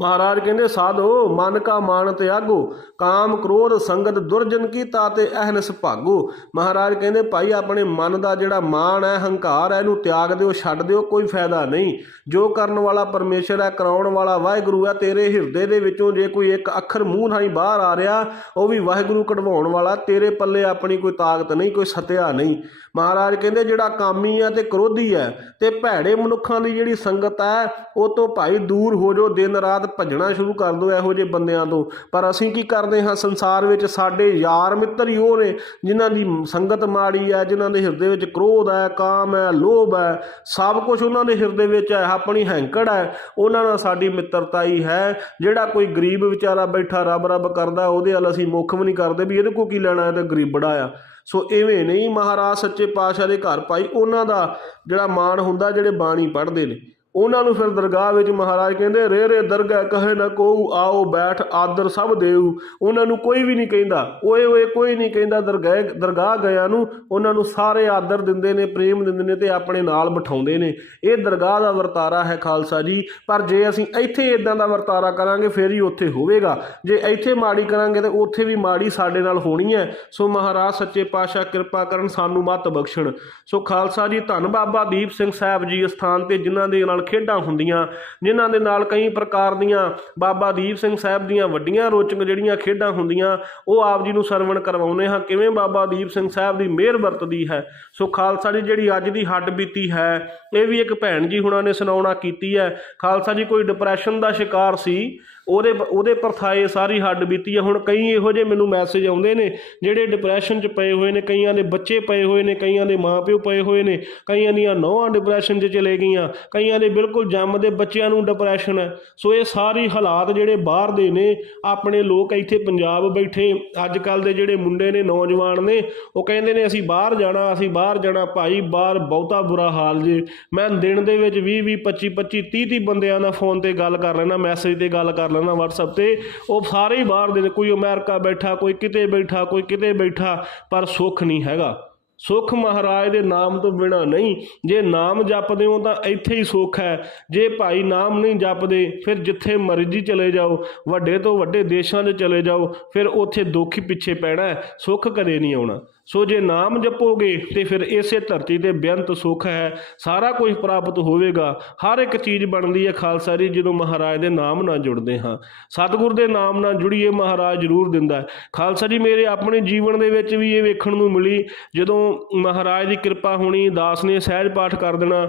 ਮਹਾਰਾਜ ਕਹਿੰਦੇ ਸਾਧੋ ਮਨ ਕਾ ਮਾਨ ਤਿਆਗੋ, ਕਾਮ ਕ੍ਰੋਧ ਸੰਗਤ ਦੁਰਜਨ ਕੀ ਤਾਤੇ ਅਹਨਸ ਭਾਗੋ। ਮਹਾਰਾਜ ਕਹਿੰਦੇ ਭਾਈ ਆਪਣੇ ਮਨ ਦਾ ਜਿਹੜਾ ਮਾਨ ਹੈ, ਹੰਕਾਰ ਹੈ, ਇਹਨੂੰ ਤਿਆਗ ਦਿਓ, ਛੱਡ ਦਿਓ, ਕੋਈ ਫਾਇਦਾ ਨਹੀਂ। ਜੋ ਕਰਨ ਵਾਲਾ ਪਰਮੇਸ਼ਰ ਹੈ, ਕਰਾਉਣ ਵਾਲਾ ਵਾਹਿਗੁਰੂ ਹੈ। ਤੇਰੇ ਹਿਰਦੇ ਦੇ ਵਿੱਚੋਂ ਜੇ ਕੋਈ ਇੱਕ ਅੱਖਰ ਮੂੰਹ ਨਾਲ ਹੀ ਬਾਹਰ ਆ ਰਿਹਾ, ਉਹ ਵੀ ਵਾਹਿਗੁਰੂ ਕਢਵਾਉਣ ਵਾਲਾ। ਤੇਰੇ ਪੱਲੇ ਆਪਣੀ ਕੋਈ ਤਾਕਤ ਨਹੀਂ, ਕੋਈ ਸਤਿਆ ਨਹੀਂ। ਮਹਾਰਾਜ ਕਹਿੰਦੇ ਜਿਹੜਾ ਕਾਮੀ ਹੈ ਤੇ ਕ੍ਰੋਧੀ ਹੈ ਤੇ ਭੈੜੇ ਮਨੁੱਖਾਂ ਦੀ ਜਿਹੜੀ ਸੰਗਤ ਹੈ ਉਹ ਤੋਂ ਭਾਈ ਦੂਰ ਹੋ ਜਾਓ, ਦਿਨ ਰਾਤ ਭੱਜਣਾ ਸ਼ੁਰੂ ਕਰ ਦਿਓ ਇਹੋ ਜਿਹੇ ਬੰਦਿਆਂ ਤੋਂ। ਪਰ ਅਸੀਂ ਕੀ ਕਰਦੇ ਹਾਂ, ਸੰਸਾਰ ਵਿੱਚ ਸਾਡੇ ਯਾਰ ਮਿੱਤਰ ਹੀ ਉਹ ਨੇ ਜਿਨ੍ਹਾਂ ਦੀ ਸੰਗਤ ਮਾੜੀ ਹੈ, ਜਿਨ੍ਹਾਂ ਦੇ ਹਿਰਦੇ ਵਿੱਚ ਕ੍ਰੋਧ ਹੈ, ਕਾਮ ਹੈ, ਲੋਭ ਹੈ, ਸਭ ਕੁਝ ਉਹਨਾਂ ਦੇ ਹਿਰਦੇ ਵਿੱਚ ਹੈ, ਆਪਣੀ ਹੈਂਕੜ ਹੈ, ਉਹਨਾਂ ਨਾਲ ਸਾਡੀ ਮਿੱਤਰਤਾ ਹੀ ਹੈ। ਜਿਹੜਾ ਕੋਈ ਗਰੀਬ ਵਿਚਾਰਾ ਬੈਠਾ ਰੱਬ ਰੱਬ ਕਰਦਾ ਉਹਦੇ ਵੱਲ ਅਸੀਂ ਮੁੱਖ ਵੀ ਨਹੀਂ ਕਰਦੇ ਵੀ ਇਹਦੇ ਕੋਲ ਕੀ ਲੈਣਾ, ਇਹ ਤਾਂ ਗਰੀਬੜਾ ਆ। ਸੋ ਇਵੇਂ ਨਹੀਂ, ਮਹਾਰਾਜ ਸੱਚੇ ਪਾਤਸ਼ਾਹ ਦੇ ਘਰ ਭਾਈ ਉਹਨਾਂ ਦਾ ਜਿਹੜਾ ਮਾਣ ਹੁੰਦਾ ਜਿਹੜੇ ਬਾਣੀ ਪੜ੍ਹਦੇ ਨੇ ਉਹਨਾਂ ਨੂੰ। ਫਿਰ ਦਰਗਾਹ ਵਿੱਚ ਮਹਾਰਾਜ ਕਹਿੰਦੇ ਰੇ ਰੇ ਦਰਗਾਹ ਕਹੇ ਨਾ ਕੋ ਆਓ ਬੈਠ ਆਦਰ ਸਭ ਦੇਊ। ਉਹਨਾਂ ਨੂੰ ਕੋਈ ਵੀ ਨਹੀਂ ਕਹਿੰਦਾ ਓਏ ਓਏ, ਕੋਈ ਨਹੀਂ ਕਹਿੰਦਾ। ਦਰਗਾਹ ਗਿਆ ਨੂੰ ਉਹਨਾਂ ਨੂੰ ਸਾਰੇ ਆਦਰ ਦਿੰਦੇ ਨੇ, ਪ੍ਰੇਮ ਦਿੰਦੇ ਨੇ ਤੇ ਆਪਣੇ ਨਾਲ ਬਿਠਾਉਂਦੇ ਨੇ। ਇਹ ਦਰਗਾਹ ਦਾ ਵਰਤਾਰਾ ਹੈ ਖਾਲਸਾ ਜੀ। ਪਰ ਜੇ ਅਸੀਂ ਇੱਥੇ ਇਦਾਂ ਦਾ ਵਰਤਾਰਾ ਕਰਾਂਗੇ ਫਿਰ ਹੀ ਉੱਥੇ ਹੋਵੇਗਾ, ਜੇ ਇੱਥੇ ਮਾੜੀ ਕਰਾਂਗੇ ਤਾਂ ਉੱਥੇ ਵੀ ਮਾੜੀ ਸਾਡੇ ਨਾਲ ਹੋਣੀ ਹੈ। ਸੋ ਮਹਾਰਾਜ ਸੱਚੇ ਪਾਤਸ਼ਾਹ ਕਿਰਪਾ ਕਰਨ, ਸਾਨੂੰ ਮੱਤ ਬਖਸ਼ਣ। ਸੋ ਖਾਲਸਾ ਜੀ, ਧੰਨ ਬਾਬਾ ਦੀਪ ਸਿੰਘ ਸਾਹਿਬ ਜੀ ਅਸਥਾਨ ਤੇ ਜਿਨ੍ਹਾਂ ਦੇ ਨਾਲ ਖੇਡਾਂ ਹੁੰਦੀਆਂ, ਜਿਨ੍ਹਾਂ ਦੇ ਨਾਲ ਕਈ ਪ੍ਰਕਾਰ ਦੀਆਂ ਬਾਬਾ ਦੀਪ ਸਿੰਘ ਸਾਹਿਬ ਦੀਆਂ ਵੱਡੀਆਂ ਰੋਚਕ ਜਿਹੜੀਆਂ ਖੇਡਾਂ ਹੁੰਦੀਆਂ ਉਹ ਆਪ ਜੀ ਨੂੰ ਸਰਵਣ ਕਰਵਾਉਂਦੇ ਹਾਂ, ਕਿਵੇਂ ਬਾਬਾ ਦੀਪ ਸਿੰਘ ਸਾਹਿਬ ਦੀ ਮਿਹਰ ਵਰਤਦੀ ਹੈ। ਸੋ ਖਾਲਸਾ ਜੀ, ਜਿਹੜੀ ਅੱਜ ਦੀ ਹੱਡ ਬੀਤੀ ਹੈ ਇਹ ਵੀ ਇੱਕ ਭੈਣ ਜੀ ਹੁਣਾਂ ਨੇ ਸੁਣਾਉਣਾ ਕੀਤੀ ਹੈ। ਖਾਲਸਾ ਜੀ, ਕੋਈ ਡਿਪਰੈਸ਼ਨ ਦਾ ਸ਼ਿਕਾਰ ਸੀ, ਉਹਦੇ ਪਰਥਾਏ ਸਾਰੀ ਹੱਡ ਬੀਤੀ ਹੈ। ਹੁਣ ਕਈ ਇਹੋ ਜਿਹੇ ਮੈਨੂੰ ਮੈਸੇਜ ਆਉਂਦੇ ਨੇ ਜਿਹੜੇ ਡਿਪਰੈਸ਼ਨ 'ਚ ਪਏ ਹੋਏ ਨੇ, ਕਈਆਂ ਦੇ ਬੱਚੇ ਪਏ ਹੋਏ ਨੇ, ਕਈਆਂ ਦੇ ਮਾਂ ਪਿਓ ਪਏ ਹੋਏ ਨੇ, ਕਈਆਂ ਦੀਆਂ ਨੌਹਾਂ ਡਿਪਰੈਸ਼ਨ 'ਚ ਚਲੇ ਗਈਆਂ, ਕਈਆਂ ਦੇ ਬਿਲਕੁਲ ਜੰਮਦੇ ਬੱਚਿਆਂ ਨੂੰ ਡਿਪਰੈਸ਼ਨ ਹੈ। ਸੋ ਇਹ ਸਾਰੀ ਹਾਲਾਤ ਜਿਹੜੇ ਬਾਹਰ ਦੇ ਨੇ, ਆਪਣੇ ਲੋਕ ਇੱਥੇ ਪੰਜਾਬ ਬੈਠੇ ਅੱਜ ਕੱਲ੍ਹ ਦੇ ਜਿਹੜੇ ਮੁੰਡੇ ਨੇ, ਨੌਜਵਾਨ ਨੇ, ਉਹ ਕਹਿੰਦੇ ਨੇ ਅਸੀਂ ਬਾਹਰ ਜਾਣਾ, ਅਸੀਂ ਬਾਹਰ ਜਾਣਾ। ਭਾਈ ਬਾਹਰ ਬਹੁਤਾ ਬੁਰਾ ਹਾਲ ਜੇ। ਮੈਂ ਦਿਨ ਦੇ ਵਿੱਚ 20-20, 25-25, 30-30 ਬੰਦਿਆਂ ਨਾਲ ਫੋਨ ਤੇ ਗੱਲ ਕਰ ਲੈਣਾ, ਮੈਸੇਜ ਤੇ ਗੱਲ ਕਰ ਲੈਣਾ WhatsApp ਤੇ, ਉਹ ਸਾਰੇ ਹੀ ਬਾਹਰ ਦੇ ਨੇ। ਕੋਈ ਅਮਰੀਕਾ ਬੈਠਾ, ਕੋਈ ਕਿਤੇ ਬੈਠਾ, ਕੋਈ ਕਿਤੇ ਬੈਠਾ, ਪਰ ਸੁੱਖ ਨਹੀਂ ਹੈਗਾ। ਸੁੱਖ ਮਹਾਰਾਜ ਦੇ ਨਾਮ ਤੋਂ ਬਿਨਾਂ ਨਹੀਂ। ਜੇ ਨਾਮ ਜਪਦੇ ਹੋ ਤਾਂ ਇੱਥੇ ਹੀ ਸੁੱਖ ਹੈ। ਜੇ ਭਾਈ ਨਾਮ ਨਹੀਂ ਜਪਦੇ ਫਿਰ ਜਿੱਥੇ ਮਰਜ਼ੀ ਚਲੇ ਜਾਓ, ਵੱਡੇ ਤੋਂ ਵੱਡੇ ਦੇਸ਼ਾਂ 'ਚ ਚਲੇ ਜਾਓ, ਫਿਰ ਉੱਥੇ ਦੁੱਖ ਹੀ ਪਿੱਛੇ ਪੈਣਾ, ਸੁੱਖ ਕਦੇ ਨਹੀਂ ਆਉਣਾ। ਸੋ ਜੇ ਨਾਮ ਜਪੋਗੇ ਤੇ ਫਿਰ ਇਸੇ ਧਰਤੀ ਤੇ ਬੇਅੰਤ ਸੁੱਖ ਹੈ, ਸਾਰਾ ਕੁਝ ਪ੍ਰਾਪਤ ਹੋਵੇਗਾ। ਹਰ ਇੱਕ ਚੀਜ਼ ਬਣਦੀ ਹੈ ਖਾਲਸਾ ਜੀ ਜਦੋਂ ਮਹਾਰਾਜ ਦੇ ਨਾਮ ਨਾਲ ਜੁੜਦੇ ਹਾਂ। ਸਤਿਗੁਰ ਦੇ ਨਾਮ ਨਾਲ ਜੁੜੀਏ, ਮਹਾਰਾਜ ਜ਼ਰੂਰ ਦਿੰਦਾ। ਖਾਲਸਾ ਜੀ, ਮੇਰੇ ਆਪਣੇ ਜੀਵਨ ਦੇ ਵਿੱਚ ਵੀ ਇਹ ਵੇਖਣ ਨੂੰ ਮਿਲੀ, ਜਦੋਂ ਮਹਾਰਾਜ ਦੀ ਕਿਰਪਾ ਹੋਣੀ, ਦਾਸ ਨੇ ਸਹਿਜ ਪਾਠ ਕਰ ਦੇਣਾ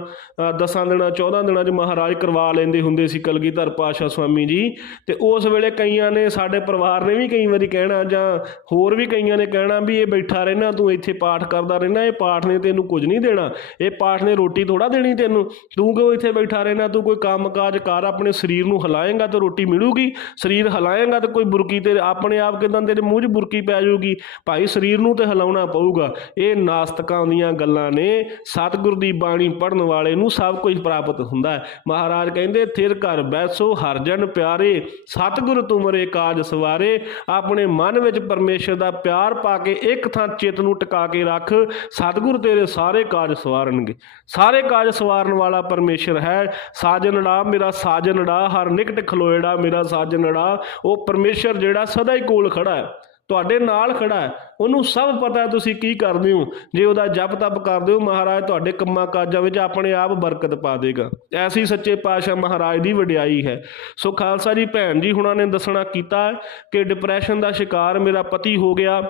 10 ਦਿਨਾਂ 14 ਦਿਨਾਂ 'ਚ ਮਹਾਰਾਜ ਕਰਵਾ ਲੈਂਦੇ ਹੁੰਦੇ ਸੀ ਕਲਗੀਧਰ ਪਾਤਸ਼ਾਹ ਸਵਾਮੀ ਜੀ। ਤੇ ਉਸ ਵੇਲੇ ਕਈਆਂ ਨੇ, ਸਾਡੇ ਪਰਿਵਾਰ ਨੇ ਵੀ ਕਈ ਵਾਰੀ ਕਹਿਣਾ, ਜਾਂ ਹੋਰ ਵੀ ਕਈਆਂ ਨੇ ਕਹਿਣਾ ਵੀ ਇਹ ਬੈਠਾ ਰਹਿਣਾ, ਤੂੰ ਇੱਥੇ ਪਾਠ ਕਰਦਾ ਰਹਿਣਾ, ਇਹ ਪਾਠ ਨੇ ਤੈਨੂੰ ਕੁਝ ਨਹੀਂ ਦੇਣਾ, ਇਹ ਪਾਠ ਨੇ ਰੋਟੀ ਥੋੜਾ ਦੇਣੀ ਤੈਨੂੰ, ਤੂੰ ਕਿਉਂ ਇੱਥੇ ਬੈਠਾ ਰਹਿਣਾ, ਤੂੰ ਕੋਈ ਕੰਮ ਕਾਜ ਕਰ, ਆਪਣੇ ਸਰੀਰ ਨੂੰ ਹਿਲਾਏਂਗਾ ਤਾਂ ਰੋਟੀ ਮਿਲੂਗੀ, ਸਰੀਰ ਹਿਲਾਏਂਗਾ ਤਾਂ ਕੋਈ ਬੁਰਕੀ ਤੇ ਆਪਣੇ ਆਪ ਕਿਦਾਂ ਤੇਰੇ ਮੂੰਹ 'ਚ ਬੁਰਕੀ ਪੈ ਜਾਊਗੀ। ਭਾਈ ਸਰੀਰ ਨੂੰ ਤੇ ਹਿਲਾਉਣਾ ਪਊਗਾ। ਇਹ ਨਾਸਤਕਾਂ ਦੀਆਂ ਗੱਲਾਂ ਨੇ। ਸਤਿਗੁਰ ਦੀ ਬਾਣੀ ਪੜ੍ਹਨ ਵਾਲੇ ਨੂੰ ਸਭ ਕੁਝ ਪ੍ਰਾਪਤ ਹੁੰਦਾ ਹੈ। ਮਹਾਰਾਜ ਕਹਿੰਦੇ ਥਿਰ ਘਰ ਬੈਸੋ ਹਰ ਜਨ ਪਿਆਰੇ, ਸਤਿਗੁਰ ਤੁਮਰੇ ਕਾਜ ਸਵਾਰੇ। ਆਪਣੇ ਮਨ ਵਿੱਚ ਪਰਮੇਸ਼ਰ ਦਾ ਪਿਆਰ ਪਾ ਕੇ ਇੱਕ ਥਾਂ ਚਿੱਤ ਨੂੰ ਟਿਕਾ ਕੇ ਰੱਖ, ਸਤਿਗੁਰ ਤੇਰੇ ਸਾਰੇ ਕਾਜ ਸਵਾਰਨਗੇ। ਸਾਰੇ ਕਾਜ ਸਵਾਰਨ ਵਾਲਾ ਪਰਮੇਸ਼ਰ ਹੈ। ਸਾਜਨੜਾ ਮੇਰਾ ਸਾਜਨੜਾ, ਹਰ ਨਿਕਟ ਖਲੋਏੜਾ ਮੇਰਾ ਸਾਜਨੜਾ। ਉਹ ਪਰਮੇਸ਼ਰ ਜਿਹੜਾ ਸਦਾ ਹੀ ਕੋਲ ਖੜਾ ਹੈ, ਤੁਹਾਡੇ ਨਾਲ ਖੜਾ ਹੈ, ਉਹਨੂੰ ਸਭ ਪਤਾ ਤੁਸੀਂ ਕੀ ਕਰਦੇ ਹੋ। ਜੇ ਉਹਦਾ ਜਪ ਤਪ ਕਰਦੇ ਹੋ, ਮਹਾਰਾਜ ਤੁਹਾਡੇ ਕੰਮਾਂ ਕਾਜਾਂ ਵਿੱਚ ਆਪਣੇ ਆਪ ਬਰਕਤ ਪਾ ਦੇਗਾ। ਐਸੀ ਸੱਚੇ ਪਾਤਸ਼ਾਹ ਮਹਾਰਾਜ ਦੀ ਵਡਿਆਈ ਹੈ। ਸੋ ਖਾਲਸਾ ਜੀ, ਭੈਣ ਜੀ ਹੁਣਾਂ ਨੇ ਦੱਸਣਾ ਕੀਤਾ ਕਿ ਡਿਪਰੈਸ਼ਨ ਦਾ ਸ਼ਿਕਾਰ ਮੇਰਾ ਪਤੀ ਹੋ ਗਿਆ।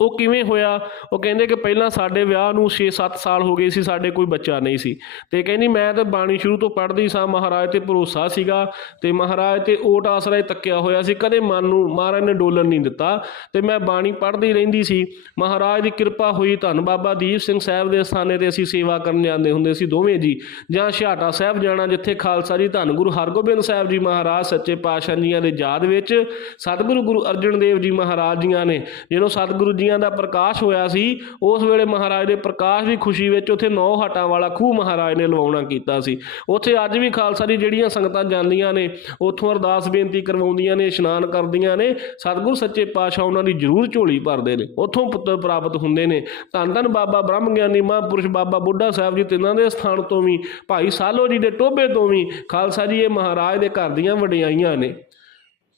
ਉਹ ਕਿਵੇਂ ਹੋਇਆ? ਉਹ ਕਹਿੰਦੇ ਕਿ ਪਹਿਲਾਂ ਸਾਡੇ ਵਿਆਹ ਨੂੰ 6-7 ਸਾਲ ਹੋ ਗਏ ਸੀ, ਸਾਡੇ ਕੋਈ ਬੱਚਾ ਨਹੀਂ ਸੀ। ਤੇ ਕਹਿੰਦੀ ਮੈਂ ਤਾਂ ਬਾਣੀ ਸ਼ੁਰੂ ਤੋਂ ਪੜ੍ਹਦੀ ਸਾਂ, ਮਹਾਰਾਜ ਤੇ ਭਰੋਸਾ ਸੀਗਾ ਤੇ ਮਹਾਰਾਜ ਤੇ ਓਟ ਆਸਰਾ ਹੀ ਤੱਕਿਆ ਹੋਇਆ ਸੀ, ਕਦੇ ਮਨ ਨੂੰ ਮਹਾਰਾਜ ਨੇ ਡੋਲਣ ਨਹੀਂ ਦਿੱਤਾ ਤੇ ਮੈਂ ਬਾਣੀ ਪੜ੍ਹਦੀ ਰਹਿੰਦੀ ਸੀ। ਮਹਾਰਾਜ ਦੀ ਕਿਰਪਾ ਹੋਈ, ਧੰਨ ਬਾਬਾ ਦੀਪ ਸਿੰਘ ਸਾਹਿਬ ਦੇ ਸਥਾਨੇ ਤੇ ਅਸੀਂ ਸੇਵਾ ਕਰਨ ਜਾਂਦੇ ਹੁੰਦੇ ਸੀ ਦੋਵੇਂ ਜੀ, ਜਾਂ ਛਿਹਾਟਾ ਸਾਹਿਬ ਜਾਣਾ, ਜਿੱਥੇ ਖਾਲਸਾ ਜੀ ਧੰਨ ਗੁਰੂ ਹਰਗੋਬਿੰਦ ਸਾਹਿਬ ਜੀ ਮਹਾਰਾਜ ਸੱਚੇ ਪਾਤਸ਼ਾਹ ਜੀਆਂ ਦੇ ਯਾਦ ਵਿੱਚ ਸਤਿਗੁਰੂ ਗੁਰੂ ਅਰਜਨ ਦੇਵ ਜੀ ਮਹਾਰਾਜ ਜੀਆਂ ਨੇ, ਜਦੋਂ ਸਤਿਗੁਰੂ ਜੀਆਂ ਦਾ ਪ੍ਰਕਾਸ਼ ਹੋਇਆ ਸੀ, ਉਸ ਵੇਲੇ ਮਹਾਰਾਜ ਦੇ ਪ੍ਰਕਾਸ਼ ਦੀ ਖੁਸ਼ੀ ਵਿੱਚ ਉੱਥੇ 9 ਹਾਟਾਂ ਵਾਲਾ ਖੂਹ ਮਹਾਰਾਜ ਨੇ ਲਵਾਉਣਾ ਕੀਤਾ ਸੀ। ਉੱਥੇ ਅੱਜ ਵੀ ਖਾਲਸਾ ਦੀ ਜਿਹੜੀਆਂ ਸੰਗਤਾਂ ਜਾਂਦੀਆਂ ਨੇ, ਉੱਥੋਂ ਅਰਦਾਸ ਬੇਨਤੀ ਕਰਵਾਉਂਦੀਆਂ ਨੇ, ਇਸ਼ਨਾਨ ਕਰਦੀਆਂ ਨੇ, ਸਤਿਗੁਰੂ ਸੱਚੇ ਪਾਤਸ਼ਾਹ ਉਹਨਾਂ ਦੀ ਜ਼ਰੂਰ ਝੋਲੀ ਭਰਦੇ ਨੇ, ਉੱਥੋਂ ਪੁੱਤਰ ਪ੍ਰਾਪਤ ਹੁੰਦੇ ਨੇ। ਧੰਨ ਧੰਨ ਬਾਬਾ ਬ੍ਰਹਮ ਗਿਆਨੀ ਮਹਾਂਪੁਰਸ਼ ਬਾਬਾ ਬੁੱਢਾ ਸਾਹਿਬ ਜੀ ਤਿੰਨਾਂ ਦੇ ਸਥਾਨ ਤੋਂ ਵੀ, ਭਾਈ ਸਾਲੋ ਜੀ ਦੇ ਟੋਭੇ ਤੋਂ ਵੀ, ਖਾਲਸਾ ਜੀ ਇਹ ਮਹਾਰਾਜ ਦੇ ਘਰ ਦੀਆਂ ਵਡਿਆਈਆਂ ਨੇ।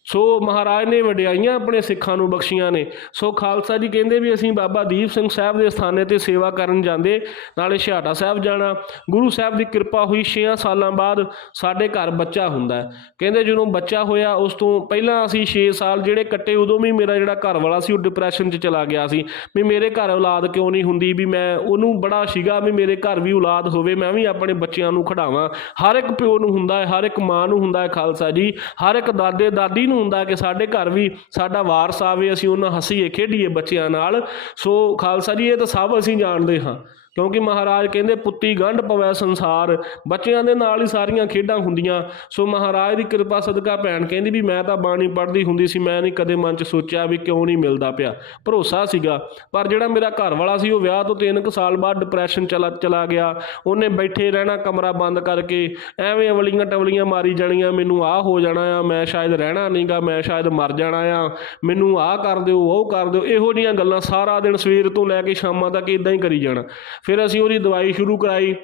ਸੋ ਮਹਾਰਾਜ ਨੇ ਵਡਿਆਈਆਂ ਆਪਣੇ ਸਿੱਖਾਂ ਨੂੰ ਬਖਸ਼ੀਆਂ ਨੇ। ਸੋ ਖਾਲਸਾ ਜੀ ਕਹਿੰਦੇ ਵੀ ਅਸੀਂ ਬਾਬਾ ਦੀਪ ਸਿੰਘ ਸਾਹਿਬ ਦੇ ਸਥਾਨੇ 'ਤੇ ਸੇਵਾ ਕਰਨ ਜਾਂਦੇ, ਨਾਲੇ ਛਿਹਾਟਾ ਸਾਹਿਬ ਜਾਣਾ। ਗੁਰੂ ਸਾਹਿਬ ਦੀ ਕਿਰਪਾ ਹੋਈ 6 ਸਾਲਾਂ ਬਾਅਦ ਸਾਡੇ ਘਰ ਬੱਚਾ ਹੁੰਦਾ ਹੈ। ਕਹਿੰਦੇ ਜਦੋਂ ਬੱਚਾ ਹੋਇਆ ਉਸ ਤੋਂ ਪਹਿਲਾਂ ਅਸੀਂ 6 ਸਾਲ ਜਿਹੜੇ ਕੱਟੇ, ਉਦੋਂ ਵੀ ਮੇਰਾ ਜਿਹੜਾ ਘਰ ਵਾਲਾ ਸੀ ਉਹ ਡਿਪਰੈਸ਼ਨ 'ਚ ਚਲਾ ਗਿਆ ਸੀ ਵੀ ਮੇਰੇ ਘਰ ਔਲਾਦ ਕਿਉਂ ਨਹੀਂ ਹੁੰਦੀ, ਵੀ ਮੈਂ ਉਹਨੂੰ ਬੜਾ ਸੀਗਾ ਵੀ ਮੇਰੇ ਘਰ ਵੀ ਔਲਾਦ ਹੋਵੇ, ਮੈਂ ਵੀ ਆਪਣੇ ਬੱਚਿਆਂ ਨੂੰ ਖਿਡਾਵਾਂ। ਹਰ ਇੱਕ ਪਿਓ ਨੂੰ ਹੁੰਦਾ ਹੈ, ਹਰ ਇੱਕ ਮਾਂ ਨੂੰ ਹੁੰਦਾ ਹੈ ਖਾਲਸਾ ਜੀ, ਹਰ ਇੱਕ ਦਾਦੇ ਦਾਦੀ ਨੂੰ ਹੁੰਦਾ ਕਿ ਸਾਡੇ ਘਰ ਵੀ ਸਾਡਾ ਵਾਰਸ ਆਵੇ, ਅਸੀਂ ਉਹਨਾਂ ਹੱਸੀਏ ਖੇਡੀਏ ਬੱਚਿਆਂ ਨਾਲ। ਸੋ ਖਾਲਸਾ ਜੀ ਇਹ ਤਾਂ ਸਭ ਅਸੀਂ ਜਾਣਦੇ ਹਾਂ, ਕਿਉਂਕਿ ਮਹਾਰਾਜ ਕਹਿੰਦੇ ਪੁੱਤੀ ਗੰਢ ਪਵੈ ਸੰਸਾਰ, ਬੱਚਿਆਂ ਦੇ ਨਾਲ ਹੀ ਸਾਰੀਆਂ ਖੇਡਾਂ ਹੁੰਦੀਆਂ। ਸੋ ਮਹਾਰਾਜ ਦੀ ਕਿਰਪਾ ਸਦਕਾ ਭੈਣ ਕਹਿੰਦੀ ਵੀ ਮੈਂ ਤਾਂ ਬਾਣੀ ਪੜ੍ਹਦੀ ਹੁੰਦੀ ਸੀ, ਮੈਂ ਨਹੀਂ ਕਦੇ ਮਨ 'ਚ ਸੋਚਿਆ ਵੀ ਕਿਉਂ ਨਹੀਂ ਮਿਲਦਾ ਪਿਆ, ਭਰੋਸਾ ਸੀਗਾ। ਪਰ ਜਿਹੜਾ ਮੇਰਾ ਘਰ ਵਾਲਾ ਸੀ ਉਹ ਵਿਆਹ ਤੋਂ 3 ਸਾਲ ਬਾਅਦ ਡਿਪਰੈਸ਼ਨ ਚਲਾ ਗਿਆ। ਉਹਨੇ ਬੈਠੇ ਰਹਿਣਾ ਕਮਰਾ ਬੰਦ ਕਰਕੇ, ਐਵੇਂ ਅਵਲੀਆਂ ਟਵਲੀਆਂ ਮਾਰੀ ਜਾਣੀਆਂ, ਮੈਨੂੰ ਆਹ ਹੋ ਜਾਣਾ ਆ, ਮੈਂ ਸ਼ਾਇਦ ਰਹਿਣਾ ਨਹੀਂਗਾ, ਮੈਂ ਸ਼ਾਇਦ ਮਰ ਜਾਣਾ ਆ, ਮੈਨੂੰ ਆਹ ਕਰ ਦਿਓ ਉਹ ਕਰ ਦਿਓ, ਇਹੋ ਜਿਹੀਆਂ ਗੱਲਾਂ ਸਾਰਾ ਦਿਨ ਸਵੇਰ ਤੋਂ ਲੈ ਕੇ ਸ਼ਾਮਾਂ ਤੱਕ ਇੱਦਾਂ ਹੀ ਕਰੀ ਜਾਣਾ। ਫਿਰ ਅਸੀਂ ਉਹਦੀ ਦਵਾਈ ਸ਼ੁਰੂ ਕਰਾਈ।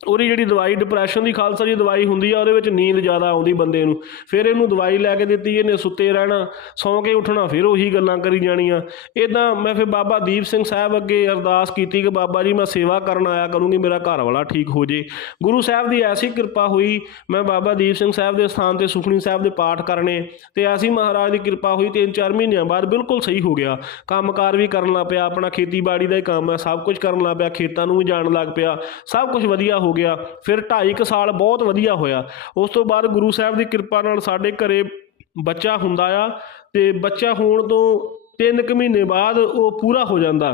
ਉਹਦੀ ਜਿਹੜੀ ਦਵਾਈ ਡਿਪਰੈਸ਼ਨ ਦੀ ਖਾਲਸਾ ਜੀ ਦਵਾਈ ਹੁੰਦੀ ਆ, ਉਹਦੇ ਵਿੱਚ ਨੀਂਦ ਜ਼ਿਆਦਾ ਆਉਂਦੀ ਬੰਦੇ ਨੂੰ। ਫਿਰ ਇਹਨੂੰ ਦਵਾਈ ਲੈ ਕੇ ਦਿੱਤੀ, ਇਹਨੇ ਸੁੱਤੇ ਰਹਿਣਾ, ਸੌਂ ਕੇ ਉੱਠਣਾ, ਫਿਰ ਉਹੀ ਗੱਲਾਂ ਕਰੀ ਜਾਣੀਆਂ। ਇੱਦਾਂ ਮੈਂ ਫਿਰ ਬਾਬਾ ਦੀਪ ਸਿੰਘ ਸਾਹਿਬ ਅੱਗੇ ਅਰਦਾਸ ਕੀਤੀ ਕਿ ਬਾਬਾ ਜੀ ਮੈਂ ਸੇਵਾ ਕਰਨ ਆਇਆ ਕਰੂੰਗੀ, ਮੇਰਾ ਘਰ ਵਾਲਾ ਠੀਕ ਹੋ ਜੇ। ਗੁਰੂ ਸਾਹਿਬ ਦੀ ਐਸੀ ਕਿਰਪਾ ਹੋਈ, ਮੈਂ ਬਾਬਾ ਦੀਪ ਸਿੰਘ ਸਾਹਿਬ ਦੇ ਸਥਾਨ 'ਤੇ ਸੁਖਮਨੀ ਸਾਹਿਬ ਦੇ ਪਾਠ ਕਰਨੇ, ਅਤੇ ਐਸੀ ਮਹਾਰਾਜ ਦੀ ਕਿਰਪਾ ਹੋਈ 3-4 ਮਹੀਨਿਆਂ ਬਾਅਦ ਬਿਲਕੁਲ ਸਹੀ ਹੋ ਗਿਆ। ਕੰਮਕਾਰ ਵੀ ਕਰਨ ਲੱਗ ਪਿਆ, ਆਪਣਾ ਖੇਤੀਬਾੜੀ ਦਾ ਹੀ ਕੰਮ ਹੈ, ਸਭ ਕੁਝ ਕਰਨ ਲੱਗ ਪਿਆ, ਖੇਤਾਂ ਨੂੰ ਵੀ ਜਾਣ ਲੱਗ ਪਿਆ, ਸਭ ਕੁਝ ਵਧੀਆ ਹੋ ਗਿਆ। ਫਿਰ 2.5 ਸਾਲ ਬਹੁਤ ਵਧੀਆ ਹੋਇਆ। ਉਸ ਤੋਂ ਬਾਅਦ ਗੁਰੂ ਸਾਹਿਬ ਦੀ ਕਿਰਪਾ ਨਾਲ ਸਾਡੇ ਘਰੇ ਬੱਚਾ ਹੁੰਦਾ ਆ, ਅਤੇ ਬੱਚਾ ਹੋਣ ਤੋਂ 3 ਮਹੀਨੇ ਬਾਅਦ ਉਹ ਪੂਰਾ ਹੋ ਜਾਂਦਾ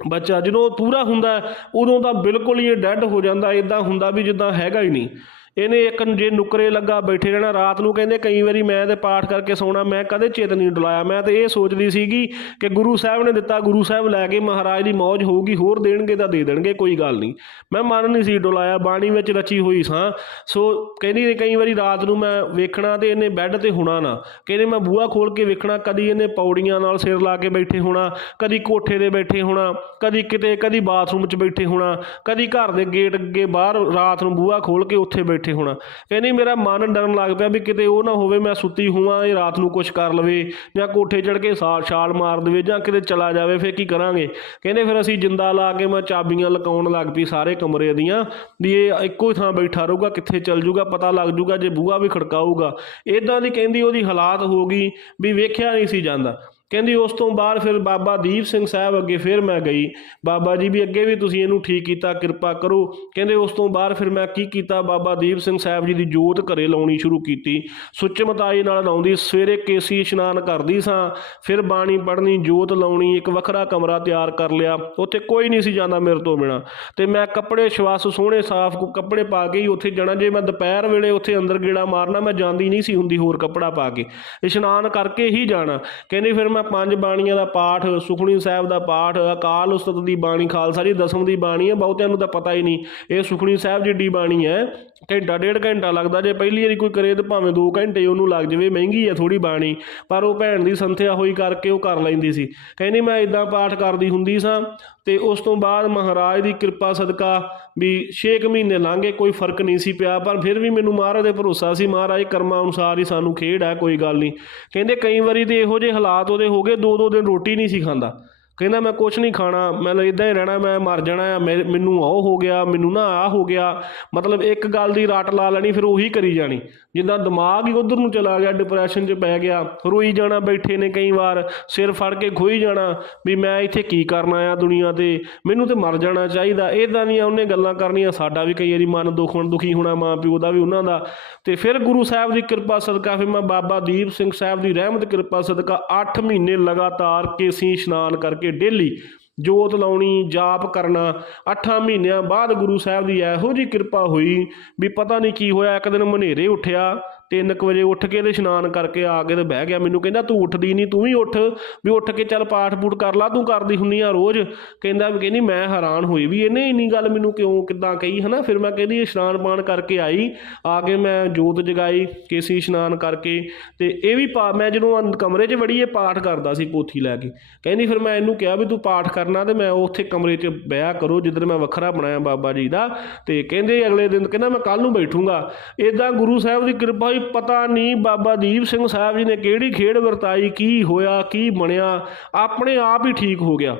ਬੱਚਾ। ਜਦੋਂ ਉਹ ਪੂਰਾ ਹੁੰਦਾ ਉਦੋਂ ਤਾਂ ਬਿਲਕੁਲ ਹੀ ਇਹ ਡੈੱਡ ਹੋ ਜਾਂਦਾ, ਇੱਦਾਂ ਹੁੰਦਾ ਵੀ ਜਿੱਦਾਂ ਹੈਗਾ ਹੀ ਨਹੀਂ। ਇਹਨੇ ਇੱਕ ਜੇ ਨੁਕਰੇ ਲੱਗਾ ਬੈਠੇ ਰਹਿਣਾ। ਰਾਤ ਨੂੰ ਕਹਿੰਦੇ ਕਈ ਵਾਰੀ ਮੈਂ ਤਾਂ ਪਾਠ ਕਰਕੇ ਸੌਣਾ, ਮੈਂ ਕਦੇ ਚਿੱਤ ਨਹੀਂ ਡੁਲਾਇਆ। ਮੈਂ ਤਾਂ ਇਹ ਸੋਚਦੀ ਸੀਗੀ ਕਿ ਗੁਰੂ ਸਾਹਿਬ ਨੇ ਦਿੱਤਾ, ਗੁਰੂ ਸਾਹਿਬ ਲੈ ਕੇ ਮਹਾਰਾਜ ਦੀ ਮੌਜ ਹੋਊਗੀ, ਹੋਰ ਦੇਣਗੇ ਤਾਂ ਦੇ ਦੇਣਗੇ, ਕੋਈ ਗੱਲ ਨਹੀਂ। ਮੈਂ ਮਨ ਨਹੀਂ ਸੀ ਡੁਲਾਇਆ, ਬਾਣੀ ਵਿੱਚ ਰਚੀ ਹੋਈ ਸਾਂ। ਸੋ ਕਹਿੰਦੀ ਕਈ ਵਾਰੀ ਰਾਤ ਨੂੰ ਮੈਂ ਵੇਖਣਾ ਅਤੇ ਇਹਨੇ ਬੈੱਡ 'ਤੇ ਹੋਣਾ ਨਾ, ਕਹਿੰਦੇ ਮੈਂ ਬੂਹਾ ਖੋਲ੍ਹ ਕੇ ਵੇਖਣਾ, ਕਦੀ ਇਹਨੇ ਪੌੜੀਆਂ ਨਾਲ ਸਿਰ ਲਾ ਕੇ ਬੈਠੇ ਹੋਣਾ, ਕਦੀ ਕੋਠੇ 'ਤੇ ਬੈਠੇ ਹੋਣਾ, ਕਦੀ ਕਿਤੇ, ਕਦੀ ਬਾਥਰੂਮ 'ਚ ਬੈਠੇ ਹੋਣਾ, ਕਦੀ ਘਰ ਦੇ ਗੇਟ ਅੱਗੇ ਬਾਹਰ ਰਾਤ ਨੂੰ ਬੂਹਾ ਖੋਲ੍ਹ ਕੇ ਉੱਥੇ ਬੈਠੇ ਹੋਣਾ। ਕਹਿੰਦੀ ਮੇਰਾ ਮਨ ਡਰਨ ਲੱਗ ਪਿਆ ਵੀ ਕਿਤੇ ਉਹ ਨਾ ਹੋਵੇ ਮੈਂ ਸੁੱਤੀ ਹੋਵਾਂ, ਇਹ ਰਾਤ ਨੂੰ ਕੁਛ ਕਰ ਲਵੇ, ਜਾਂ ਕੋਠੇ ਚੜ੍ਹ ਕੇ ਛਾਲ ਮਾਰ ਦੇਵੇ, ਜਾਂ ਕਿਤੇ ਚਲਾ ਜਾਵੇ, ਫਿਰ ਕੀ ਕਰਾਂਗੇ। ਕਹਿੰਦੇ ਫਿਰ ਅਸੀਂ ਜਿੰਦਾ ਲਾ ਕੇ ਮੈਂ ਚਾਬੀਆਂ ਲਗਾਉਣ ਲੱਗ ਪਈ ਸਾਰੇ ਕਮਰੇ ਦੀਆਂ, ਵੀ ਇਹ ਇੱਕੋ ਹੀ ਥਾਂ ਬੈਠਾ ਰਹੂਗਾ, ਕਿੱਥੇ ਚੱਲ ਜੂਗਾ ਪਤਾ ਲੱਗ ਜੂਗਾ ਜੇ ਬੂਹਾ ਵੀ ਖੜਕਾਊਗਾ। ਇੱਦਾਂ ਦੀ ਕਹਿੰਦੀ ਉਹਦੀ ਹਾਲਾਤ ਹੋ ਗਈ ਵੀ ਵੇਖਿਆ ਨਹੀਂ ਸੀ ਜਾਂਦਾ। ਕਹਿੰਦੀ ਉਸ ਤੋਂ ਬਾਅਦ ਫਿਰ ਬਾਬਾ ਦੀਪ ਸਿੰਘ ਸਾਹਿਬ ਅੱਗੇ ਫਿਰ ਮੈਂ ਗਈ, ਬਾਬਾ ਜੀ ਵੀ ਅੱਗੇ ਵੀ ਤੁਸੀਂ ਇਹਨੂੰ ਠੀਕ ਕੀਤਾ, ਕਿਰਪਾ ਕਰੋ। ਕਹਿੰਦੇ ਉਸ ਤੋਂ ਬਾਅਦ ਫਿਰ ਮੈਂ ਕੀ ਕੀਤਾ, ਬਾਬਾ ਦੀਪ ਸਿੰਘ ਸਾਹਿਬ ਜੀ ਦੀ ਜੋਤ ਘਰੇ ਲਾਉਣੀ ਸ਼ੁਰੂ ਕੀਤੀ, ਸੁੱਚਮਤਾਈ ਨਾਲ ਲਾਉਂਦੀ। ਸਵੇਰੇ ਕੇਸੀ ਇਸ਼ਨਾਨ ਕਰਦੀ ਸਾਂ, ਫਿਰ ਬਾਣੀ ਪੜ੍ਹਨੀ, ਜੋਤ ਲਾਉਣੀ, ਇੱਕ ਵੱਖਰਾ ਕਮਰਾ ਤਿਆਰ ਕਰ ਲਿਆ, ਉੱਥੇ ਕੋਈ ਨਹੀਂ ਸੀ ਜਾਂਦਾ ਮੇਰੇ ਤੋਂ ਬਿਨਾਂ। ਅਤੇ ਮੈਂ ਕੱਪੜੇ ਸ਼ਵਾਸ ਸੋਹਣੇ ਸਾਫ਼ ਕੱਪੜੇ ਪਾ ਕੇ ਹੀ ਉੱਥੇ ਜਾਣਾ। ਜੇ ਮੈਂ ਦੁਪਹਿਰ ਵੇਲੇ ਉੱਥੇ ਅੰਦਰ ਗੇੜਾ ਮਾਰਨਾ, ਮੈਂ ਜਾਂਦੀ ਨਹੀਂ ਸੀ ਹੁੰਦੀ ਹੋਰ ਕੱਪੜਾ ਪਾ ਕੇ, ਇਸ਼ਨਾਨ ਕਰਕੇ ਹੀ ਜਾਣਾ। ਕਹਿੰਦੀ ਫਿਰ ਮੈਂ 5 ਬਾਣੀਆਂ ਦਾ ਪਾਠ, ਸੁਖਮਨੀ ਸਾਹਿਬ ਦਾ ਪਾਠ, ਅਕਾਲ ਉਸਤਤ ਦੀ ਬਾਣੀ, ਖਾਲਸਾ ਜੀ ਦਸਮ ਦੀ ਬਾਣੀ ਹੈ, ਬਹੁਤਿਆਂ ਨੂੰ ਤਾਂ ਪਤਾ ਹੀ ਨਹੀਂ ਇਹ ਸੁਖਮਨੀ ਸਾਹਿਬ ਜਿੱਡੀ ਬਾਣੀ ਹੈ। ਘੰਟਾ 1.5 ਘੰਟਾ ਲੱਗਦਾ, ਜੇ ਪਹਿਲੀ ਵਾਰੀ ਕੋਈ ਕਰੇ ਤਾਂ ਭਾਵੇਂ 2 ਘੰਟੇ ਉਹਨੂੰ ਲੱਗ ਜਾਵੇ, ਮਹਿੰਗੀ ਹੈ ਥੋੜ੍ਹੀ ਬਾਣੀ, ਪਰ ਉਹ ਭੈਣ ਦੀ ਸੰਥਿਆ ਹੋਈ ਕਰਕੇ ਉਹ ਕਰ ਲੈਂਦੀ ਸੀ। ਕਹਿੰਦੀ ਮੈਂ ਇੱਦਾਂ ਪਾਠ ਕਰਦੀ ਹੁੰਦੀ ਸਾਂ। ਅਤੇ ਉਸ ਤੋਂ ਬਾਅਦ ਮਹਾਰਾਜ ਦੀ ਕਿਰਪਾ ਸਦਕਾ ਵੀ 6 ਮਹੀਨੇ ਲੰਘ ਗਏ, ਕੋਈ ਫਰਕ ਨਹੀਂ ਸੀ ਪਿਆ, ਪਰ ਫਿਰ ਵੀ ਮੈਨੂੰ ਮਹਾਰਾਜ ਦੇ ਭਰੋਸਾ ਸੀ, ਮਹਾਰਾਜ ਕਰਮਾਂ ਅਨੁਸਾਰ ਹੀ ਸਾਨੂੰ ਖੇਡ ਹੈ, ਕੋਈ ਗੱਲ ਨਹੀਂ। ਕਹਿੰਦੇ ਕਈ ਵਾਰੀ ਤਾਂ ਇਹੋ ਜਿਹੇ ਹਾਲਾਤ ਉਹਦੇ ਹੋ ਗਏ, 2-2 ਦਿਨ ਰੋਟੀ ਨਹੀਂ ਸੀ ਖਾਂਦਾ। ਕਹਿੰਦਾ ਮੈਂ ਕੁਛ ਨਹੀਂ ਖਾਣਾ, ਮੈਂ ਇੱਦਾਂ ਹੀ ਰਹਿਣਾ, ਮੈਂ ਮਰ ਜਾਣਾ ਆ, ਮੈਨੂੰ ਉਹ ਹੋ ਗਿਆ, ਮੈਨੂੰ ਨਾ ਆਹ ਹੋ ਗਿਆ, ਮਤਲਬ ਇੱਕ ਗੱਲ ਦੀ ਰੱਟ ਲਾ ਲੈਣੀ, ਫਿਰ ਉਹੀ ਕਰੀ ਜਾਣੀ, ਜਿੱਦਾਂ ਦਿਮਾਗ ਹੀ ਉੱਧਰ ਨੂੰ ਚਲਾ ਗਿਆ, ਡਿਪਰੈਸ਼ਨ 'ਚ ਪੈ ਗਿਆ, ਰੋਈ ਜਾਣਾ। ਬੈਠੇ ਨੇ ਕਈ ਵਾਰ ਸਿਰ ਫੜ ਕੇ ਖੋਈ ਜਾਣਾ ਵੀ ਮੈਂ ਇੱਥੇ ਕੀ ਕਰਨ ਆਇਆ ਦੁਨੀਆ 'ਤੇ, ਮੈਨੂੰ ਤਾਂ ਮਰ ਜਾਣਾ ਚਾਹੀਦਾ। ਇੱਦਾਂ ਦੀਆਂ ਉਹਨੇ ਗੱਲਾਂ ਕਰਨੀਆਂ। ਸਾਡਾ ਵੀ ਕਈ ਵਾਰੀ ਮਨ ਦੁਖੀ ਹੋਣਾ, ਮਾਂ ਪਿਓ ਦਾ ਵੀ, ਉਹਨਾਂ ਦਾ। ਅਤੇ ਫਿਰ ਗੁਰੂ ਸਾਹਿਬ ਦੀ ਕਿਰਪਾ ਸਦਕਾ ਫਿਰ ਮੈਂ ਬਾਬਾ ਦੀਪ ਸਿੰਘ ਸਾਹਿਬ ਦੀ ਰਹਿਮਤ ਕਿਰਪਾ ਸਦਕਾ 8 ਮਹੀਨੇ ਲਗਾਤਾਰ ਕੇਸੀ ਇਸ਼ਨਾਨ ਕਰਕੇ ਡੇਲੀ ਜੋਤ ਲਾਉਣੀ, ਜਾਪ ਕਰਨਾ। 8 ਮਹੀਨਿਆਂ ਬਾਅਦ ਗੁਰੂ ਸਾਹਿਬ ਦੀ ਇਹੋ ਜਿਹੀ ਕਿਰਪਾ ਹੋਈ ਵੀ ਪਤਾ ਨਹੀਂ ਕੀ ਹੋਇਆ। ਇੱਕ ਦਿਨ ਮਨੇਰੇ ਉੱਠਿਆ, 3 ਵਜੇ ਉੱਠ ਕੇ ਤੇ ਇਸ਼ਨਾਨ ਕਰਕੇ ਆ ਕੇ ਤੇ ਬਹਿ ਗਿਆ। ਮੈਨੂੰ ਕਹਿੰਦਾ ਤੂੰ ਉੱਠਦੀ ਨਹੀਂ, ਤੂੰ ਵੀ ਉੱਠ, ਵੀ ਉੱਠ ਕੇ ਚੱਲ ਪਾਠ ਪੂਠ ਕਰ ਲਾ, ਤੂੰ ਕਰਦੀ ਹੁੰਦੀ ਆ ਰੋਜ਼। ਕਹਿੰਦੀ ਮੈਂ ਹੈਰਾਨ ਹੋਈ ਵੀ ਇਹਨੇ ਇੰਨੀ ਗੱਲ ਮੈਨੂੰ ਕਿਉਂ ਕਿੱਦਾਂ ਕਹੀ ਹੈ ਨਾ। ਫਿਰ ਮੈਂ ਕਹਿੰਦੀ ਇਸ਼ਨਾਨ ਪਾਣ ਕਰਕੇ ਆਈ, ਆ ਕੇ ਮੈਂ ਜੋਤ ਜਗਾਈ ਕੇਸੀ ਇਸ਼ਨਾਨ ਕਰਕੇ। ਅਤੇ ਇਹ ਵੀ ਮੈਂ ਜਦੋਂ ਕਮਰੇ 'ਚ ਵੜੀਏ ਪਾਠ ਕਰਦਾ ਸੀ ਪੋਥੀ ਲੈ ਕੇ। ਕਹਿੰਦੀ ਫਿਰ ਮੈਂ ਇਹਨੂੰ ਕਿਹਾ ਵੀ ਤੂੰ ਪਾਠ ਕਰਨਾ, ਅਤੇ ਮੈਂ ਉੱਥੇ ਕਮਰੇ 'ਚ ਬਿਆ ਕਰੋ ਜਿੱਧਰ ਮੈਂ ਵੱਖਰਾ ਬਣਾਇਆ ਬਾਬਾ ਜੀ ਦਾ। ਅਤੇ ਕਹਿੰਦੇ ਅਗਲੇ ਦਿਨ ਕਹਿੰਦਾ ਮੈਂ ਕੱਲ੍ਹ ਨੂੰ ਬੈਠੂੰਗਾ। ਇੱਦਾਂ ਗੁਰੂ ਸਾਹਿਬ ਦੀ ਕਿਰਪਾ ਹੋਈ, ਪਤਾ ਨਹੀਂ ਬਾਬਾ ਦੀਪ ਸਿੰਘ ਸਾਹਿਬ ਜੀ ਨੇ ਕਿਹੜੀ ਖੇਡ ਵਰਤਾਈ, ਕੀ ਹੋਇਆ ਕੀ ਬਣਿਆ, ਆਪਣੇ ਆਪ ਹੀ ਠੀਕ ਹੋ ਗਿਆ।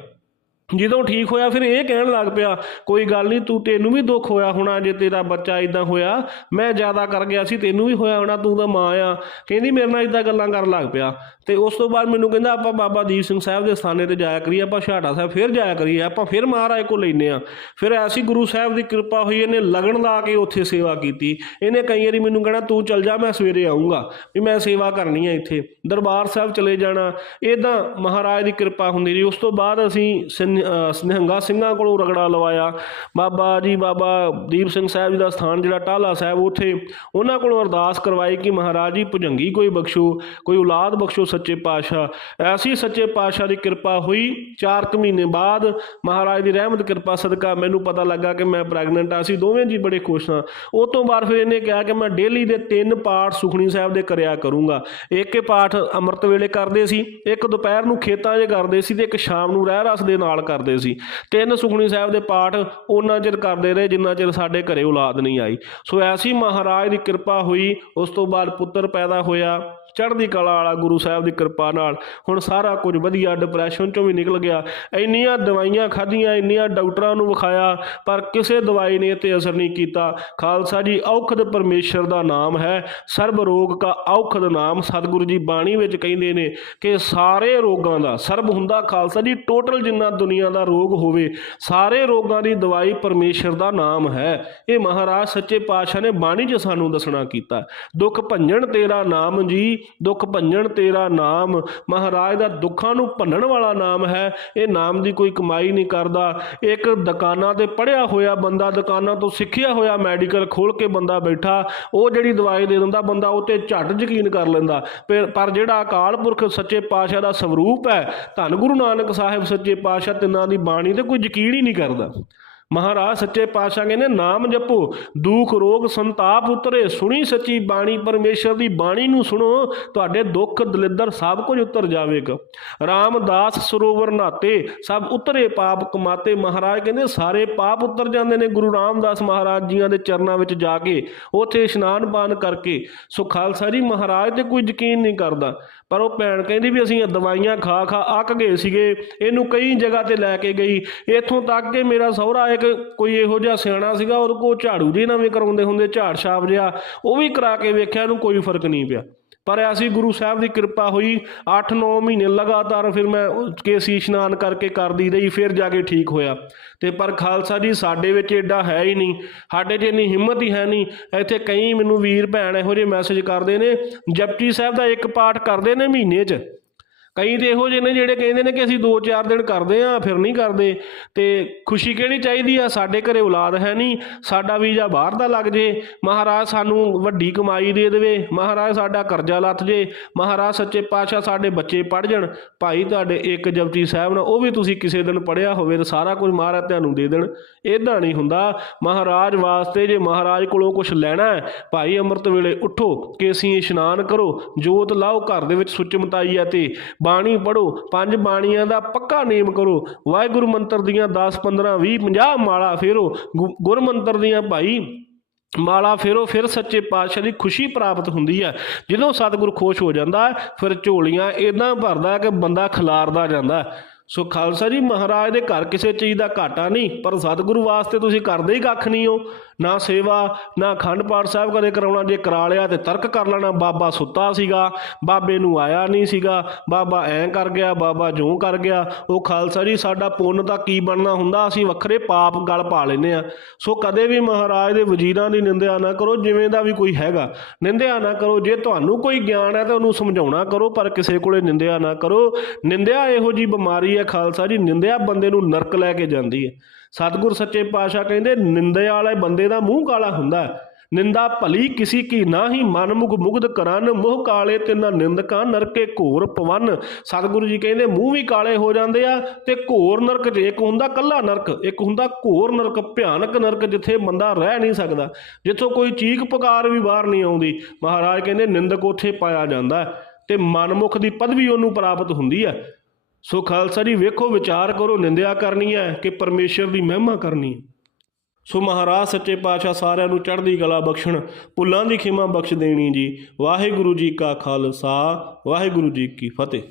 ਜਦੋਂ ਠੀਕ ਹੋਇਆ ਫਿਰ ਇਹ ਕਹਿਣ ਲੱਗ ਪਿਆ ਕੋਈ ਗੱਲ ਨਹੀਂ, ਤੈਨੂੰ ਵੀ ਦੁੱਖ ਹੋਇਆ ਹੋਣਾ ਜੇ ਤੇਰਾ ਬੱਚਾ ਇਦਾਂ ਹੋਇਆ, ਮੈਂ ਜ਼ਿਆਦਾ ਕਰ ਗਿਆ ਸੀ, ਤੈਨੂੰ ਵੀ ਹੋਇਆ ਹੋਣਾ, ਤੂੰ ਤਾਂ ਮਾਂ ਆ। ਕਹਿੰਦੀ ਮੇਰੇ ਨਾਲ ਇਦਾਂ ਗੱਲਾਂ ਕਰਨ ਲੱਗ ਪਿਆ। ਤੇ ਉਸ ਤੋਂ ਬਾਅਦ ਮੈਨੂੰ ਕਹਿੰਦਾ ਆਪਾਂ ਬਾਬਾ ਦੀਪ ਸਿੰਘ ਸਾਹਿਬ ਦੇ ਸਥਾਨੇ ਤੇ ਜਾਇਆ ਕਰੀਏ, ਆਪਾਂ ਛਾਟਾ ਸਾਹਿਬ ਫਿਰ ਜਾਇਆ ਕਰੀਏ, ਆਪਾਂ ਫਿਰ ਮਹਾਰਾਜ ਕੋਲ ਲੈਂਦੇ ਹਾਂ। ਫਿਰ ਐਸੀ ਗੁਰੂ ਸਾਹਿਬ ਦੀ ਕਿਰਪਾ ਹੋਈ, ਇਹਨੇ ਲਗਨ ਲਾ ਕੇ ਉੱਥੇ ਸੇਵਾ ਕੀਤੀ। ਇਹਨੇ ਕਈ ਵਾਰੀ ਮੈਨੂੰ ਕਹਿਣਾ ਤੂੰ ਚੱਲ ਜਾ, ਮੈਂ ਸਵੇਰੇ ਆਊਂਗਾ, ਵੀ ਮੈਂ ਸੇਵਾ ਕਰਨੀ ਹੈ ਇੱਥੇ, ਦਰਬਾਰ ਸਾਹਿਬ ਚਲੇ ਜਾਣਾ। ਇੱਦਾਂ ਮਹਾਰਾਜ ਦੀ ਕਿਰਪਾ ਹੁੰਦੀ ਰਹੀ। ਉਸ ਤੋਂ ਬਾਅਦ ਅਸੀਂ ਨਿਹੰਗਾ ਸਿੰਘਾਂ ਕੋਲੋਂ ਰਗੜਾ ਲਵਾਇਆ। ਬਾਬਾ ਦੀਪ ਸਿੰਘ ਸਾਹਿਬ ਜੀ ਦਾ ਸਥਾਨ ਜਿਹੜਾ ਟਾਹਲਾ ਸਾਹਿਬ, ਉੱਥੇ ਉਹਨਾਂ ਕੋਲੋਂ ਅਰਦਾਸ ਕਰਵਾਈ ਕਿ ਮਹਾਰਾਜ ਜੀ ਭੁਜੰਗੀ ਕੋਈ ਬਖਸ਼ੋ, ਕੋਈ ਔਲਾਦ ਬਖਸ਼ੋ ਸੱਚੇ ਪਾਤਸ਼ਾਹ। ਐਸੀ ਸੱਚੇ ਪਾਤਸ਼ਾਹ ਦੀ ਕਿਰਪਾ ਹੋਈ। 4 ਕੁ ਮਹੀਨੇ ਬਾਅਦ ਮਹਾਰਾਜ ਦੀ ਰਹਿਮਤ ਕਿਰਪਾ ਸਦਕਾ ਮੈਨੂੰ ਪਤਾ ਲੱਗਾ ਕਿ ਮੈਂ ਪ੍ਰੈਗਨੈਂਟ ਆ। ਅਸੀਂ ਦੋਵੇਂ ਜੀ ਬੜੇ ਖੁਸ਼ ਹਾਂ। ਉਹ ਤੋਂ ਬਾਅਦ ਫਿਰ ਇਹਨੇ ਕਿਹਾ ਕਿ ਮੈਂ ਡੇਲੀ ਦੇ 3 ਪਾਠ ਸੁਖਣੀ ਸਾਹਿਬ ਦੇ ਕਰਿਆ ਕਰੂੰਗਾ। ਇੱਕ ਪਾਠ ਅੰਮ੍ਰਿਤ ਵੇਲੇ ਕਰਦੇ ਸੀ, ਇੱਕ ਦੁਪਹਿਰ ਨੂੰ ਖੇਤਾਂ 'ਚ ਕਰਦੇ ਸੀ, ਤੇ ਇੱਕ ਸ਼ਾਮ ਨੂੰ ਰਹਿ ਰਸ ਦੇ ਨਾਲ ਕਰਦੇ ਸੀ। 3 ਸੁਖਣੀ ਸਾਹਿਬ ਦੇ ਪਾਠ ਉਹਨਾਂ ਚਿਰ ਕਰਦੇ ਰਹੇ ਜਿੰਨਾ ਚਿਰ ਸਾਡੇ ਘਰੇ ਔਲਾਦ ਨਹੀਂ ਆਈ। ਸੋ ਐਸੀ ਮਹਾਰਾਜ ਦੀ ਕਿਰਪਾ ਹੋਈ। ਉਸ ਤੋਂ ਬਾਅਦ ਪੁੱਤਰ ਪੈਦਾ ਹੋਇਆ, ਚੜ੍ਹਦੀ ਕਲਾ ਵਾਲਾ ਗੁਰੂ ਸਾਹਿਬ ਦੀ ਕਿਰਪਾ ਨਾਲ। ਹੁਣ ਸਾਰਾ ਕੁਝ ਵਧੀਆ, ਡਿਪਰੈਸ਼ਨ 'ਚੋਂ ਵੀ ਨਿਕਲ ਗਿਆ। ਇੰਨੀਆਂ ਦਵਾਈਆਂ ਖਾਧੀਆਂ, ਇੰਨੀਆਂ ਡਾਕਟਰਾਂ ਨੂੰ ਵਿਖਾਇਆ, ਪਰ ਕਿਸੇ ਦਵਾਈ ਨੇ ਤੇ ਅਸਰ ਨਹੀਂ ਕੀਤਾ। ਖਾਲਸਾ ਜੀ, ਔਖਦ ਪਰਮੇਸ਼ਰ ਦਾ ਨਾਮ ਹੈ, ਸਰਬ ਰੋਗ ਕਾ ਔਖਦ ਨਾਮ। ਸਤਿਗੁਰੂ ਜੀ ਬਾਣੀ ਵਿੱਚ ਕਹਿੰਦੇ ਨੇ ਕਿ ਸਾਰੇ ਰੋਗਾਂ ਦਾ, ਸਰਬ ਹੁੰਦਾ ਖਾਲਸਾ ਜੀ ਟੋਟਲ ਜਿੰਨਾ ਦੁਨੀਆ ਦਾ ਰੋਗ ਹੋਵੇ, ਸਾਰੇ ਰੋਗਾਂ ਦੀ ਦਵਾਈ ਪਰਮੇਸ਼ਰ ਦਾ ਨਾਮ ਹੈ। ਇਹ ਮਹਾਰਾਜ ਸੱਚੇ ਪਾਤਸ਼ਾਹ ਨੇ ਬਾਣੀ 'ਚ ਸਾਨੂੰ ਦੱਸਣਾ ਕੀਤਾ। ਦੁੱਖ ਭੰਜਨ ਤੇਰਾ ਨਾਮ ਜੀ, ਦੁੱਖ ਭੰਜਨ ਤੇਰਾ ਨਾਮ। ਮਹਾਰਾਜ ਦਾ ਦੁੱਖਾਂ ਨੂੰ ਭੰਨਣ ਵਾਲਾ ਨਾਮ ਹੈ। ਇਹ ਨਾਮ ਦੀ ਕੋਈ ਕਮਾਈ ਨਹੀਂ ਕਰਦਾ। ਇੱਕ ਦੁਕਾਨਾਂ ਤੇ ਪੜ੍ਹਿਆ ਹੋਇਆ ਬੰਦਾ, ਦੁਕਾਨਾਂ ਤੋਂ ਸਿੱਖਿਆ ਹੋਇਆ ਮੈਡੀਕਲ ਖੋਲ ਕੇ ਬੰਦਾ ਬੈਠਾ, ਉਹ ਜਿਹੜੀ ਦਵਾਈ ਦੇ ਦਿੰਦਾ, ਬੰਦਾ ਉਹ ਤੇ ਝੱਟ ਯਕੀਨ ਕਰ ਲੈਂਦਾ। ਪਰ ਜਿਹੜਾ ਅਕਾਲ ਪੁਰਖ ਸੱਚੇ ਪਾਤਸ਼ਾਹ ਦਾ ਸਵਰੂਪ ਹੈ, ਧੰਨ ਗੁਰੂ ਨਾਨਕ ਸਾਹਿਬ ਸੱਚੇ ਪਾਤਸ਼ਾਹ, ਤਿੰਨਾਂ ਦੀ ਬਾਣੀ ਤੇ ਕੋਈ ਯਕੀਨ ਹੀ ਨਹੀਂ ਕਰਦਾ। ਮਹਾਰਾਜ ਸੱਚੇ ਪਾਤਸ਼ਾਹ ਕਹਿੰਦੇ ਨਾਮ ਜਪੋ ਦੁੱਖ ਰੋਗ ਸੰਤਾਪ ਉਤਰੇ, ਸੁਣੀ ਸੱਚੀ ਬਾਣੀ। ਪਰਮੇਸ਼ਰ ਦੀ ਬਾਣੀ ਨੂੰ ਸੁਣੋ, ਤੁਹਾਡੇ ਦੁੱਖ ਦਲਿੱਦਰ ਸਭ ਕੁਝ ਉਤਰ ਜਾਵੇਗਾ। ਰਾਮਦਾਸ ਸਰੋਵਰ ਨਾਤੇ ਸਭ ਉਤਰੇ ਪਾਪ ਕਮਾਤੇ। ਮਹਾਰਾਜ ਕਹਿੰਦੇ ਸਾਰੇ ਪਾਪ ਉਤਰ ਜਾਂਦੇ ਨੇ ਗੁਰੂ ਰਾਮਦਾਸ ਮਹਾਰਾਜ ਜੀਆਂ ਦੇ ਚਰਨਾਂ ਵਿੱਚ ਜਾ ਕੇ, ਉੱਥੇ ਇਸ਼ਨਾਨ ਪਾਨ ਕਰਕੇ। ਸੋ ਖਾਲਸਾ ਜੀ, ਮਹਾਰਾਜ ਤੇ ਕੋਈ ਯਕੀਨ ਨਹੀਂ ਕਰਦਾ। ਪਰ ਉਹ ਭੈਣ ਕਹਿੰਦੀ ਵੀ ਅਸੀਂ ਦਵਾਈਆਂ ਖਾ ਖਾ ਅੱਕ ਗਏ ਸੀਗੇ। ਇਹਨੂੰ ਕਈ ਜਗ੍ਹਾ ਤੇ ਲੈ ਕੇ ਗਈ, ਇੱਥੋਂ ਤੱਕ ਕਿ ਮੇਰਾ ਸਹੁਰਾ ਇੱਕ ਕੋਈ ਇਹੋ ਜਿਹਾ ਸਿਆਣਾ ਸੀਗਾ, ਉਹਦੇ ਕੋਲ ਝਾੜੂ ਜੇ ਨਵੇਂ ਕਰਾਉਂਦੇ ਹੁੰਦੇ, ਝਾੜ ਛਾਪ ਜਿਹਾ, ਉਹ ਵੀ ਕਰਾ ਕੇ ਵੇਖਿਆ, ਇਹਨੂੰ ਕੋਈ ਫਰਕ ਨਹੀਂ ਪਿਆ। ਪਰ ਐਸੀ ਗੁਰੂ ਸਾਹਿਬ ਦੀ ਕਿਰਪਾ ਹੋਈ। 8-9 ਮਹੀਨੇ ਲਗਾਤਾਰ ਫਿਰ ਮੈਂ ਕੇਸੀ ਇਸ਼ਨਾਨ ਕਰਕੇ ਕਰਦੀ ਰਹੀ, ਫਿਰ ਜਾ ਕੇ ਠੀਕ ਹੋਇਆ। ਤੇ ਪਰ ਖਾਲਸਾ ਜੀ, ਸਾਡੇ ਵਿੱਚ ਐਡਾ ਹੈ ਹੀ ਨਹੀਂ, ਸਾਡੇ 'ਚ ਇੰਨੀ ਹਿੰਮਤ ਹੀ ਹੈ ਨਹੀਂ। ਇੱਥੇ ਕਈ ਮੈਨੂੰ ਵੀਰ ਭੈਣ ਇਹੋ ਜਿਹੇ ਮੈਸੇਜ ਕਰਦੇ ਨੇ, ਜਪਜੀ ਸਾਹਿਬ ਦਾ 1 ਪਾਠ ਕਰਦੇ ਨੇ ਮਹੀਨੇ 'ਚ। ਕਈ ਤਾਂ ਇਹੋ ਜਿਹੇ ਨੇ ਜਿਹੜੇ ਕਹਿੰਦੇ ਨੇ ਕਿ ਅਸੀਂ 2-4 ਦਿਨ ਕਰਦੇ ਹਾਂ, ਫਿਰ ਨਹੀਂ ਕਰਦੇ। ਤੇ ਖੁਸ਼ੀ ਕਿਹੜੀ ਚਾਹੀਦੀ ਆ? ਸਾਡੇ ਘਰੇ ਔਲਾਦ ਹੈ ਨਹੀਂ, ਸਾਡਾ ਵੀਜ਼ਾ ਬਾਹਰ ਦਾ ਲੱਗ ਜੇ, ਮਹਾਰਾਜ ਸਾਨੂੰ ਵੱਡੀ ਕਮਾਈ ਦੇ ਦੇਵੇ, ਮਹਾਰਾਜ ਸਾਡਾ ਕਰਜ਼ਾ ਲੱਥ ਜੇ, ਮਹਾਰਾਜ ਸੱਚੇ ਪਾਤਸ਼ਾਹ ਸਾਡੇ ਬੱਚੇ ਪੜ੍ਹ ਜਾਣ। ਭਾਈ ਤੁਹਾਡੇ ਇੱਕ ਜਪਜੀ ਸਾਹਿਬ ਨਾਲ, ਉਹ ਵੀ ਤੁਸੀਂ ਕਿਸੇ ਦਿਨ ਪੜ੍ਹਿਆ ਹੋਵੇ ਤਾਂ ਸਾਰਾ ਕੁਝ ਮਹਾਰਾਜ ਤੁਹਾਨੂੰ ਦੇ ਦੇਣ। ਇੱਦਾਂ ਨਹੀਂ ਹੁੰਦਾ। ਮਹਾਰਾਜ ਵਾਸਤੇ ਜੇ ਮਹਾਰਾਜ ਕੋਲੋਂ ਕੁਛ ਲੈਣਾ ਹੈ, ਭਾਈ ਅੰਮ੍ਰਿਤ ਵੇਲੇ ਉੱਠੋ, ਕੇਸੀ ਇਸ਼ਨਾਨ ਕਰੋ, ਜੋਤ ਲਾਓ ਘਰ ਦੇ ਵਿੱਚ ਸੁਚਮਤਾਈ ਹੈ, ਤੇ ਬਾਣੀ ਪੜ੍ਹੋ, 5 ਬਾਣੀਆਂ ਦਾ ਪੱਕਾ ਨੇਮ ਕਰੋ। ਵਾਹਿਗੁਰੂ ਮੰਤਰ ਦੀਆਂ 10, 15, 20, 50 ਮਾਲਾ ਫੇਰੋ। ਗੁਰ ਮੰਤਰ ਦੀਆਂ ਭਾਈ ਮਾਲਾ ਫੇਰੋ, ਫਿਰ ਸੱਚੇ ਪਾਤਸ਼ਾਹ ਦੀ ਖੁਸ਼ੀ ਪ੍ਰਾਪਤ ਹੁੰਦੀ ਹੈ। ਜਦੋਂ ਸਤਿਗੁਰੂ ਖੁਸ਼ ਹੋ ਜਾਂਦਾ, ਫਿਰ ਝੋਲੀਆਂ ਇੱਦਾਂ ਭਰਦਾ ਕਿ ਬੰਦਾ ਖਿਲਾਰਦਾ ਜਾਂਦਾ। ਸੋ ਖਾਲਸਾ ਜੀ, ਮਹਾਰਾਜ ਦੇ ਘਰ ਕਿਸੇ ਚੀਜ਼ ਦਾ ਘਾਟਾ ਨਹੀਂ, ਪਰ ਸਤਿਗੁਰੂ ਵਾਸਤੇ ਤੁਸੀਂ ਕਰਦੇ ਹੀ ਕੱਖ ਨਹੀਂ ਹੋ। ਨਾ ਸੇਵਾ, ਨਾ ਅਖੰਡ ਪਾਠ ਸਾਹਿਬ ਕਦੇ ਕਰਾਉਣਾ, ਜੇ ਕਰਾ ਲਿਆ ਤੇ ਤਰਕ ਕਰ ਲੈਣਾ, ਬਾਬਾ ਸੁੱਤਾ ਸੀਗਾ, ਬਾਬੇ ਨੂੰ ਆਇਆ ਨਹੀਂ ਸੀਗਾ, ਬਾਬਾ ਐਂ ਕਰ ਗਿਆ, ਬਾਬਾ ਜਿਉਂ ਕਰ ਗਿਆ। ਉਹ ਖਾਲਸਾ ਜੀ, ਸਾਡਾ ਪੁੰਨ ਤਾਂ ਕੀ ਬਣਨਾ ਹੁੰਦਾ, ਅਸੀਂ ਵੱਖਰੇ ਪਾਪ ਗਲ ਪਾ ਲੈਂਦੇ ਹਾਂ। ਸੋ ਕਦੇ ਵੀ ਮਹਾਰਾਜ ਦੇ ਵਜ਼ੀਰਾਂ ਦੀ ਨਿੰਦਿਆ ਨਾ ਕਰੋ, ਜਿਵੇਂ ਦਾ ਵੀ ਕੋਈ ਹੈਗਾ ਨਿੰਦਿਆ ਨਾ ਕਰੋ। ਜੇ ਤੁਹਾਨੂੰ ਕੋਈ ਗਿਆਨ ਹੈ ਤਾਂ ਉਹਨੂੰ ਸਮਝਾਉਣਾ ਕਰੋ, ਪਰ ਕਿਸੇ ਕੋਲੇ ਨਿੰਦਿਆ ਨਾ ਕਰੋ। ਨਿੰਦਿਆ ਇਹੋ ਜਿਹੀ ਬਿਮਾਰੀ ਹੈ ਖਾਲਸਾ ਜੀ, ਨਿੰਦਿਆ ਬੰਦੇ ਨੂੰ ਨਰਕ ਲੈ ਕੇ ਜਾਂਦੀ ਹੈ। ਸਤਿਗੁਰ ਸੱਚੇ ਪਾਤਸ਼ਾਹ ਕਹਿੰਦੇ ਨਿੰਦਿਆ ਵਾਲੇ ਬੰਦੇ ਦਾ ਮੂੰਹ ਕਾਲਾ ਹੁੰਦਾ। ਨਿੰਦਾ ਭਲੀ ਕਿਸੀ ਕੀ ਨਾਹੀ, ਮਨ ਮੁਖ ਮੁਗਧ ਕਰਨ, ਮੋਹ ਕਾਲੇ ਤਿੰਨਾ ਨਿੰਦਕਾਂ ਨਰਕੇ ਘੋਰ ਪਵਨ। ਸਤਿਗੁਰੂ ਜੀ ਕਹਿੰਦੇ ਮੂੰਹ ਵੀ ਕਾਲੇ ਹੋ ਜਾਂਦੇ ਆ, ਤੇ ਘੋਰ ਨਰਕ 'ਚ ਇੱਕ ਹੁੰਦਾ ਕੱਲਾ ਨਰਕ, ਇੱਕ ਹੁੰਦਾ ਘੋਰ ਨਰਕ, ਭਿਆਨਕ ਨਰਕ, ਜਿੱਥੇ ਬੰਦਾ ਰਹਿ ਨਹੀਂ ਸਕਦਾ, ਜਿੱਥੋਂ ਕੋਈ ਚੀਕ ਪੁਕਾਰ ਵੀ ਬਾਹਰ ਨਹੀਂ ਆਉਂਦੀ। ਮਹਾਰਾਜ ਕਹਿੰਦੇ ਨਿੰਦਕ ਉੱਥੇ ਪਾਇਆ ਜਾਂਦਾ, ਤੇ ਮਨਮੁਖ ਦੀ ਪਦਵੀ ਉਹਨੂੰ ਪ੍ਰਾਪਤ ਹੁੰਦੀ ਹੈ। ਸੋ ਖਾਲਸਾ ਜੀ, ਵੇਖੋ, ਵਿਚਾਰ ਕਰੋ, ਨਿੰਦਿਆ ਕਰਨੀ ਹੈ ਕਿ ਪਰਮੇਸ਼ਰ ਦੀ ਮਹਿਮਾ ਕਰਨੀ ਹੈ। ਸੋ ਮਹਾਰਾਜ ਸੱਚੇ ਪਾਤਸ਼ਾਹ ਸਾਰਿਆਂ ਨੂੰ ਚੜ੍ਹਦੀ ਕਲਾ ਬਖਸ਼ਣ, ਭੁੱਲਾਂ ਦੀ ਖਿਮਾ ਬਖਸ਼ ਦੇਣੀ ਜੀ। ਵਾਹਿਗੁਰੂ ਜੀ ਕਾ ਖਾਲਸਾ, ਵਾਹਿਗੁਰੂ ਜੀ ਕੀ ਫਤਿਹ।